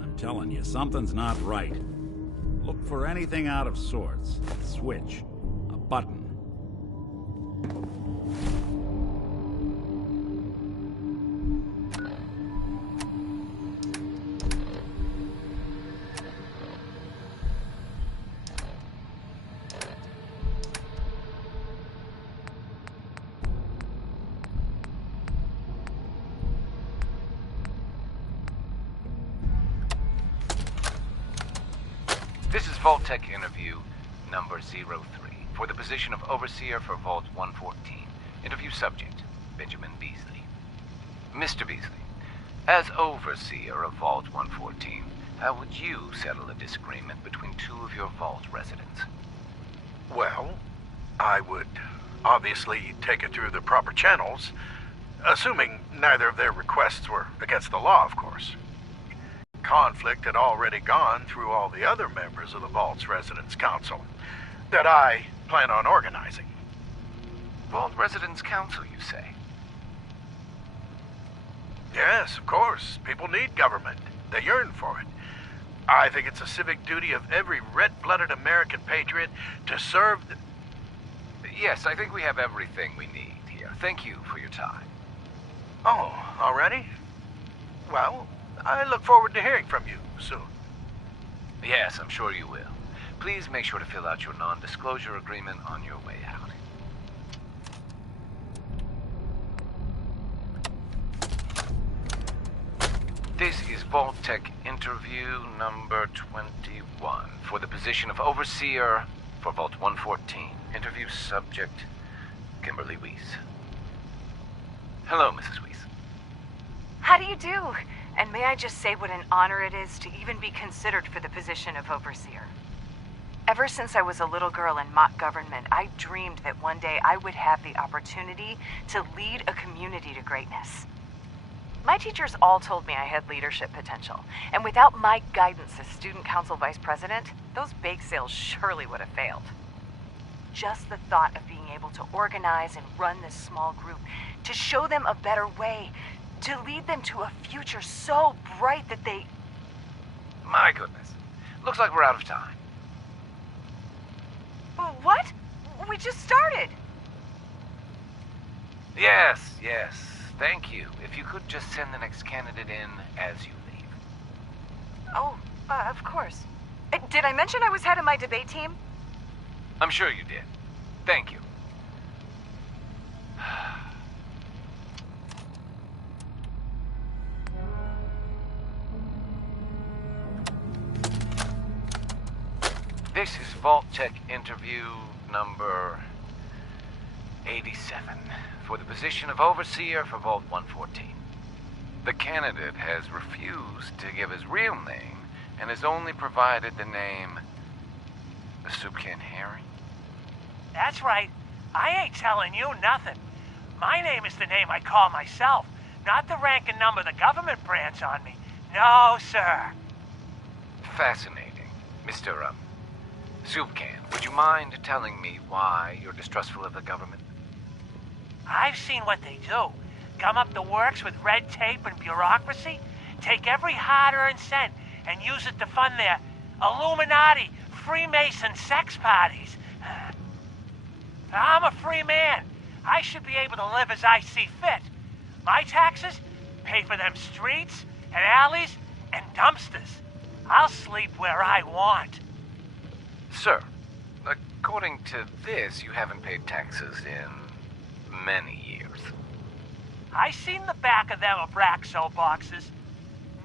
I'm telling you, something's not right. Look for anything out of sorts. A switch. A button. This is Vault-Tec interview number 03 for the position of Overseer for Vault 114. Interview subject, Benjamin Beasley. Mr. Beasley, as Overseer of Vault 114, how would you settle a disagreement between two of your Vault residents? Well, I would obviously take it through the proper channels, assuming neither of their requests were against the law, of course. Conflict had already gone through all the other members of the Vault's Residence Council that I plan on organizing. Vault Residence Council, you say? Yes, of course. People need government. They yearn for it. I think it's a civic duty of every red-blooded American patriot to serve the... Yes, I think we have everything we need here. Thank you for your time. Oh, already? Well, I look forward to hearing from you soon. Yes, I'm sure you will. Please make sure to fill out your non-disclosure agreement on your way out. This is Vault-Tec interview number 21 for the position of Overseer for Vault 114. Interview subject, Kimberly Weiss. Hello, Mrs. Weiss. How do you do? And may I just say what an honor it is to even be considered for the position of Overseer. Ever since I was a little girl in mock government, I dreamed that one day I would have the opportunity to lead a community to greatness. My teachers all told me I had leadership potential, and without my guidance as student council vice president, those bake sales surely would have failed. Just the thought of being able to organize and run this small group, to show them a better way, to lead them to a future so bright that they... My goodness. Looks like we're out of time. What? We just started. Yes. Thank you. If you could just send the next candidate in as you leave. Oh, of course. Did I mention I was head of my debate team? I'm sure you did. Thank you. This is Vault-Tec interview number 87 for the position of Overseer for Vault 114. The candidate has refused to give his real name and has only provided the name the Soup Can Harry. That's right. I ain't telling you nothing. My name is the name I call myself, not the rank and number the government brands on me. No, sir. Fascinating. Mr. Soup Can, would you mind telling me why you're distrustful of the government? I've seen what they do. Gum up the works with red tape and bureaucracy, take every hard-earned cent and use it to fund their Illuminati, Freemason sex parties. I'm a free man. I should be able to live as I see fit. My taxes pay for them streets and alleys and dumpsters. I'll sleep where I want. Sir, according to this, you haven't paid taxes in many years. I seen the back of them Abraxo boxes.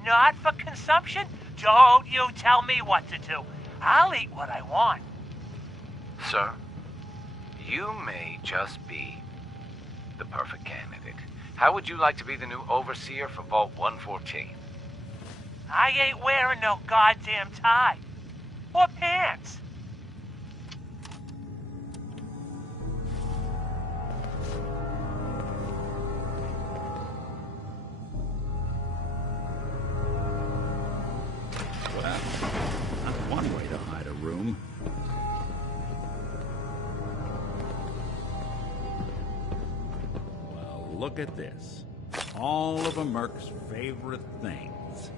Not for consumption? Don't you tell me what to do. I'll eat what I want. Sir, you may just be the perfect candidate. How would you like to be the new overseer for Vault 114? I ain't wearing no goddamn tie. Or pants. Well, that's one way to hide a room. Well, look at this. All of a Merc's favorite things.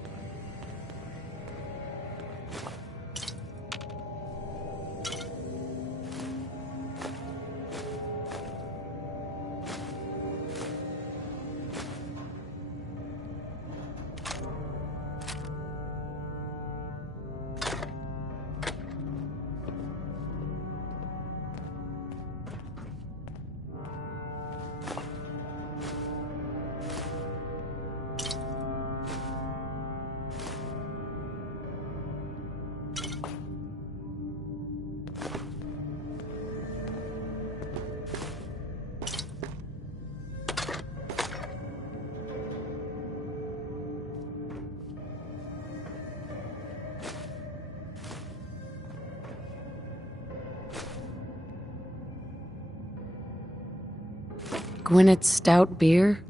Gwynnett's stout beer,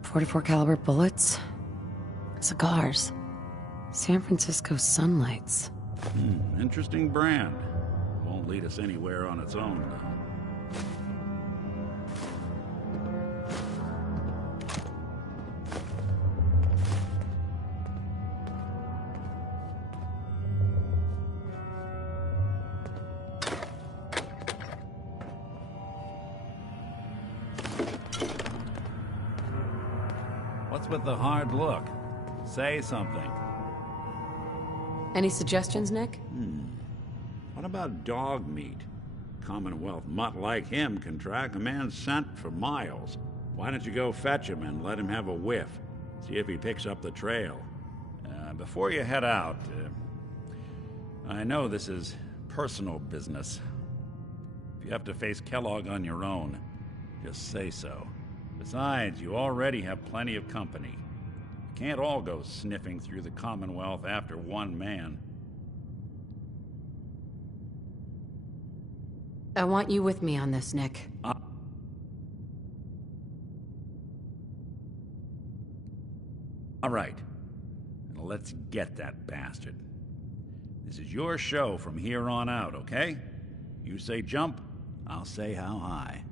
44 caliber bullets, cigars, San Francisco sunlights. Interesting brand. Won't lead us anywhere on its own, though. What's with the hard look? Say something. Any suggestions, Nick? What about dog meat? Commonwealth mutt like him can track a man's scent for miles. Why don't you go fetch him and let him have a whiff? See if he picks up the trail. Before you head out, I know this is personal business. If you have to face Kellogg on your own, just say so. Besides, you already have plenty of company. You can't all go sniffing through the Commonwealth after one man. I want you with me on this, Nick. All right. Now let's get that bastard. This is your show from here on out, okay? You say jump, I'll say how high.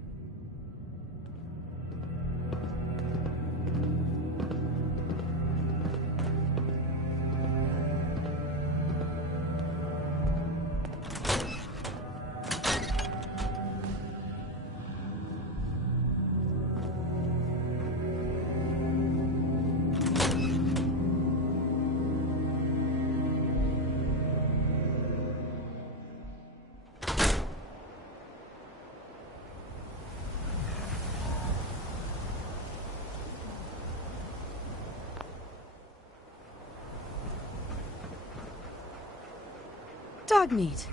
Dog meat.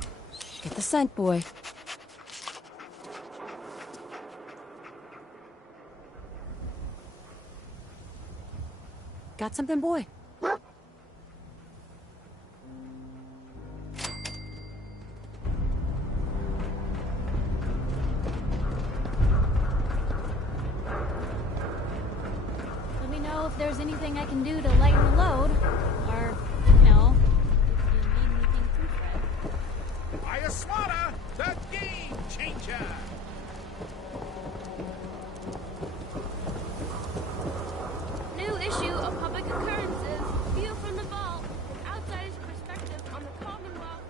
Get the scent, boy. Got something, boy? Let me know if there's anything I can do to lighten the load. Or, you know, if you need anything too, Fred. Fire swatter, the game changer! New issue of Public Occurrences. View from the vault. An outsider's perspective on the Commonwealth.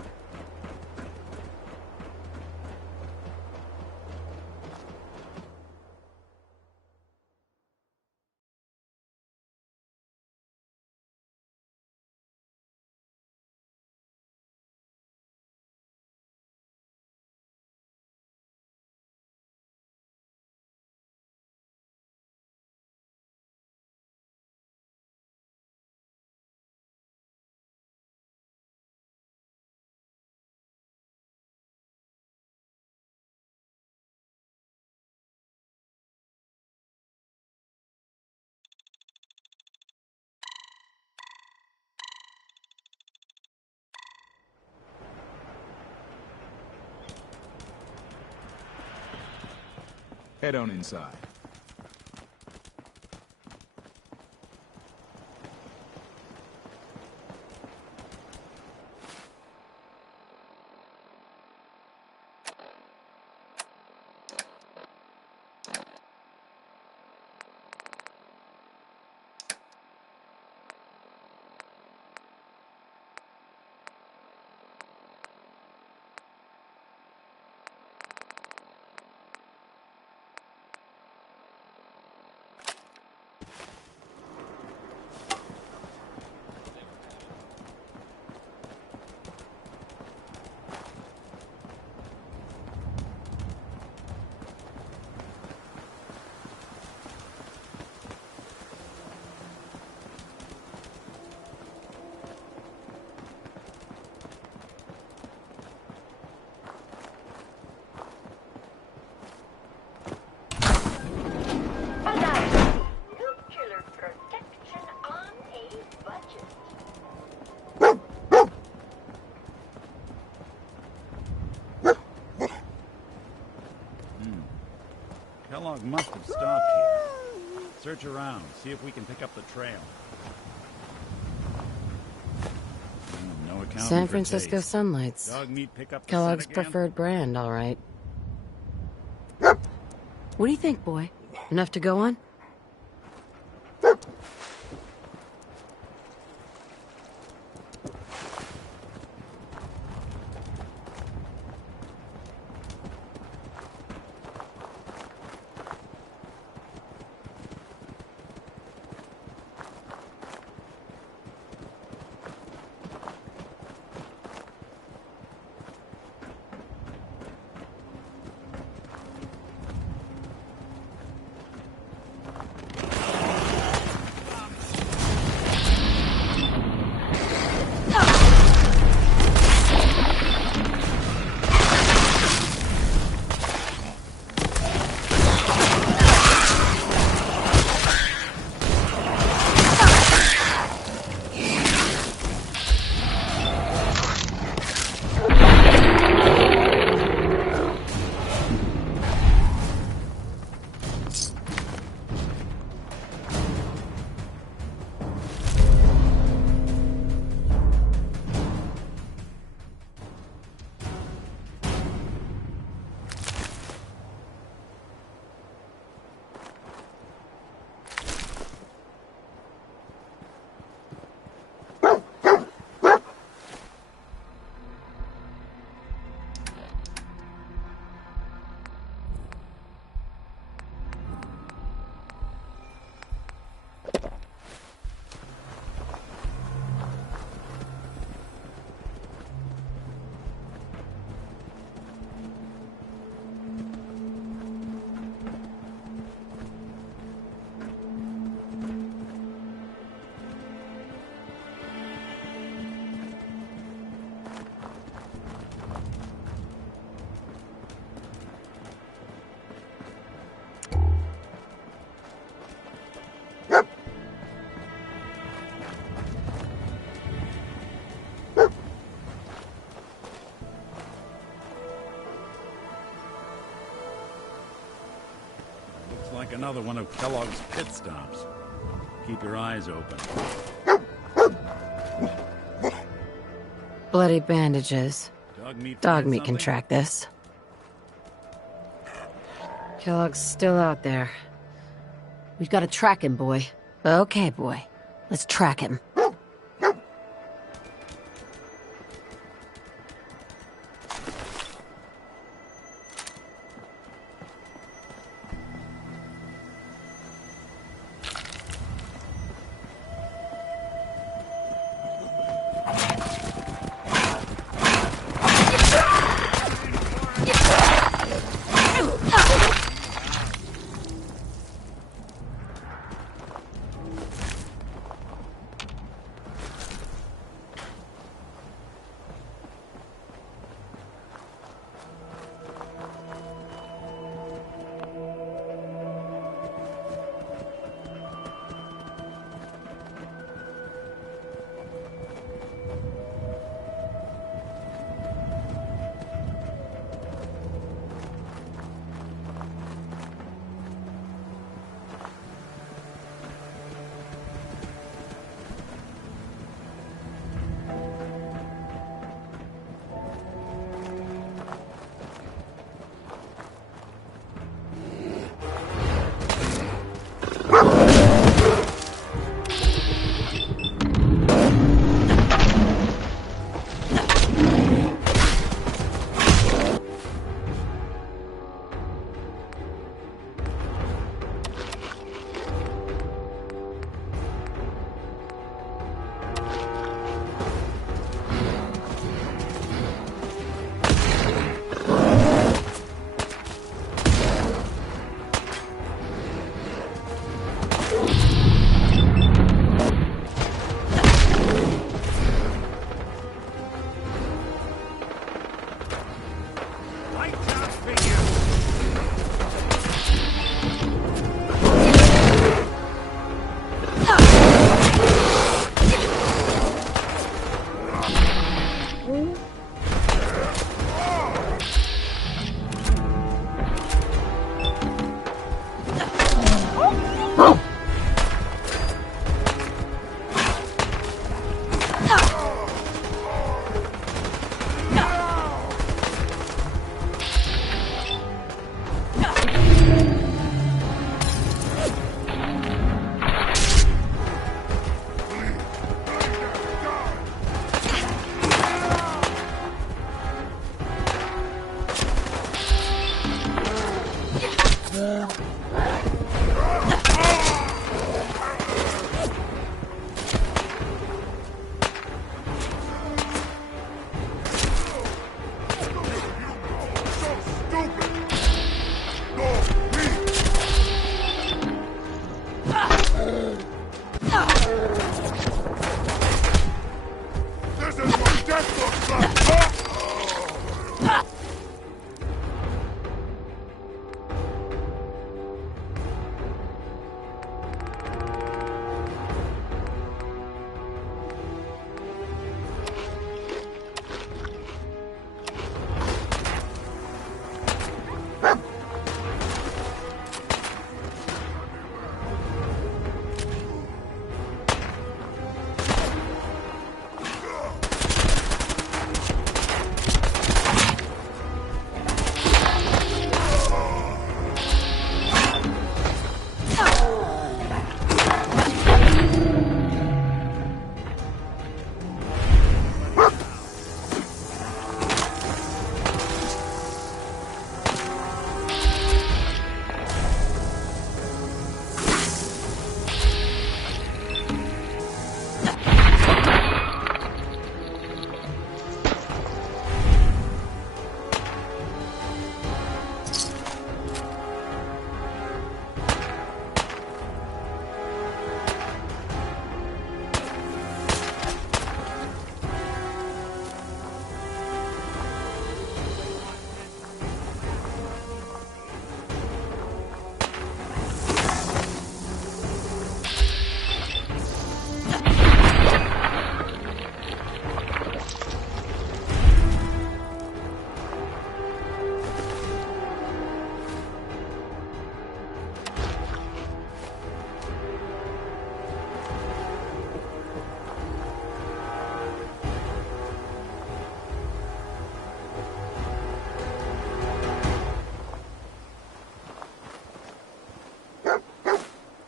Head on inside. Kellogg must have stopped here. Search around, see if we can pick up the trail. No accounting San for Francisco taste. Sunlights. Dog meat pick up the Kellogg's scent again? preferred brand, all right. What do you think, boy? Enough to go on? Looks like another one of Kellogg's pit stops. Keep your eyes open. Bloody bandages. Dog meat can track this. Kellogg's still out there. We've got to track him, boy. Okay, boy. Let's track him.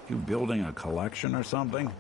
You building a collection or something?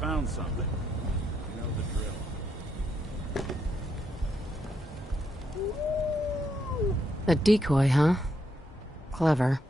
Found something. You know the drill. A decoy, huh? Clever.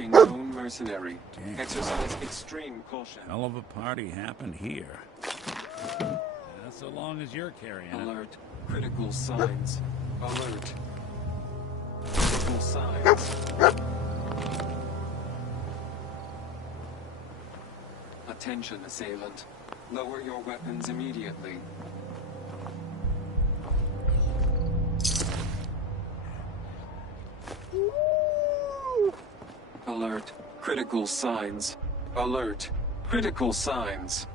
Tracking known mercenary. Exercise extreme caution. Hell of a party happened here. So long as you're carrying it. Alert. Critical signs. Alert. Critical signs. Attention, assailant. Lower your weapons immediately. Alert. Critical signs. Alert. Critical signs.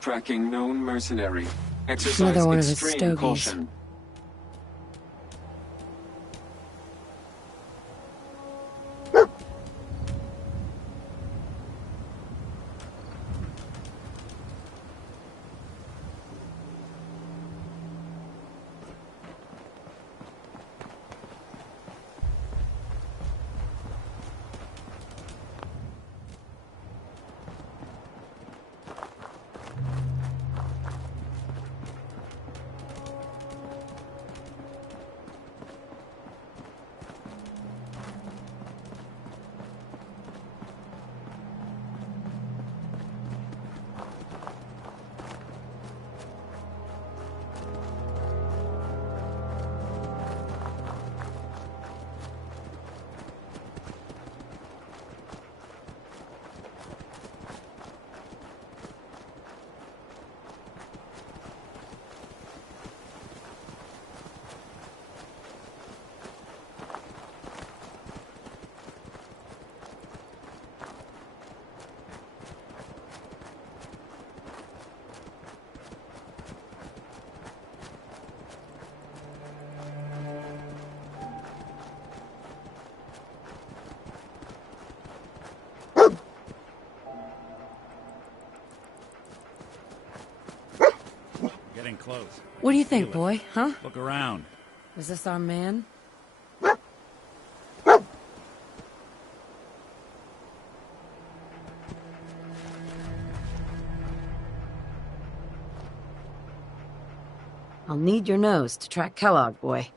Tracking known mercenary. Exercise Another one of his extreme stogies. caution. Getting close. What do you think, boy? Huh? Look around. Is this our man? I'll need your nose to track Kellogg, boy.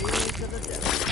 Here's to the devil.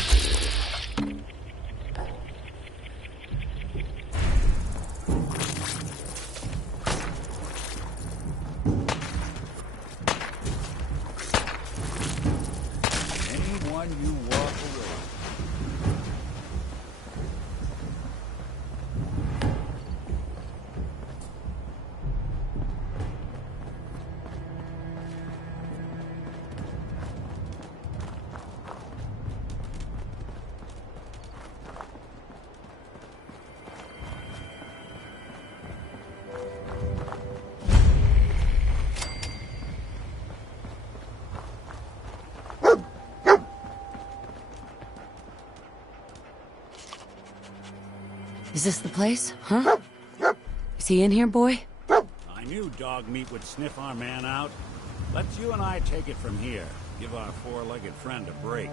Is this the place? Huh? Is he in here, boy? I knew dog meat would sniff our man out. Let's you and I take it from here. Give our four-legged friend a break.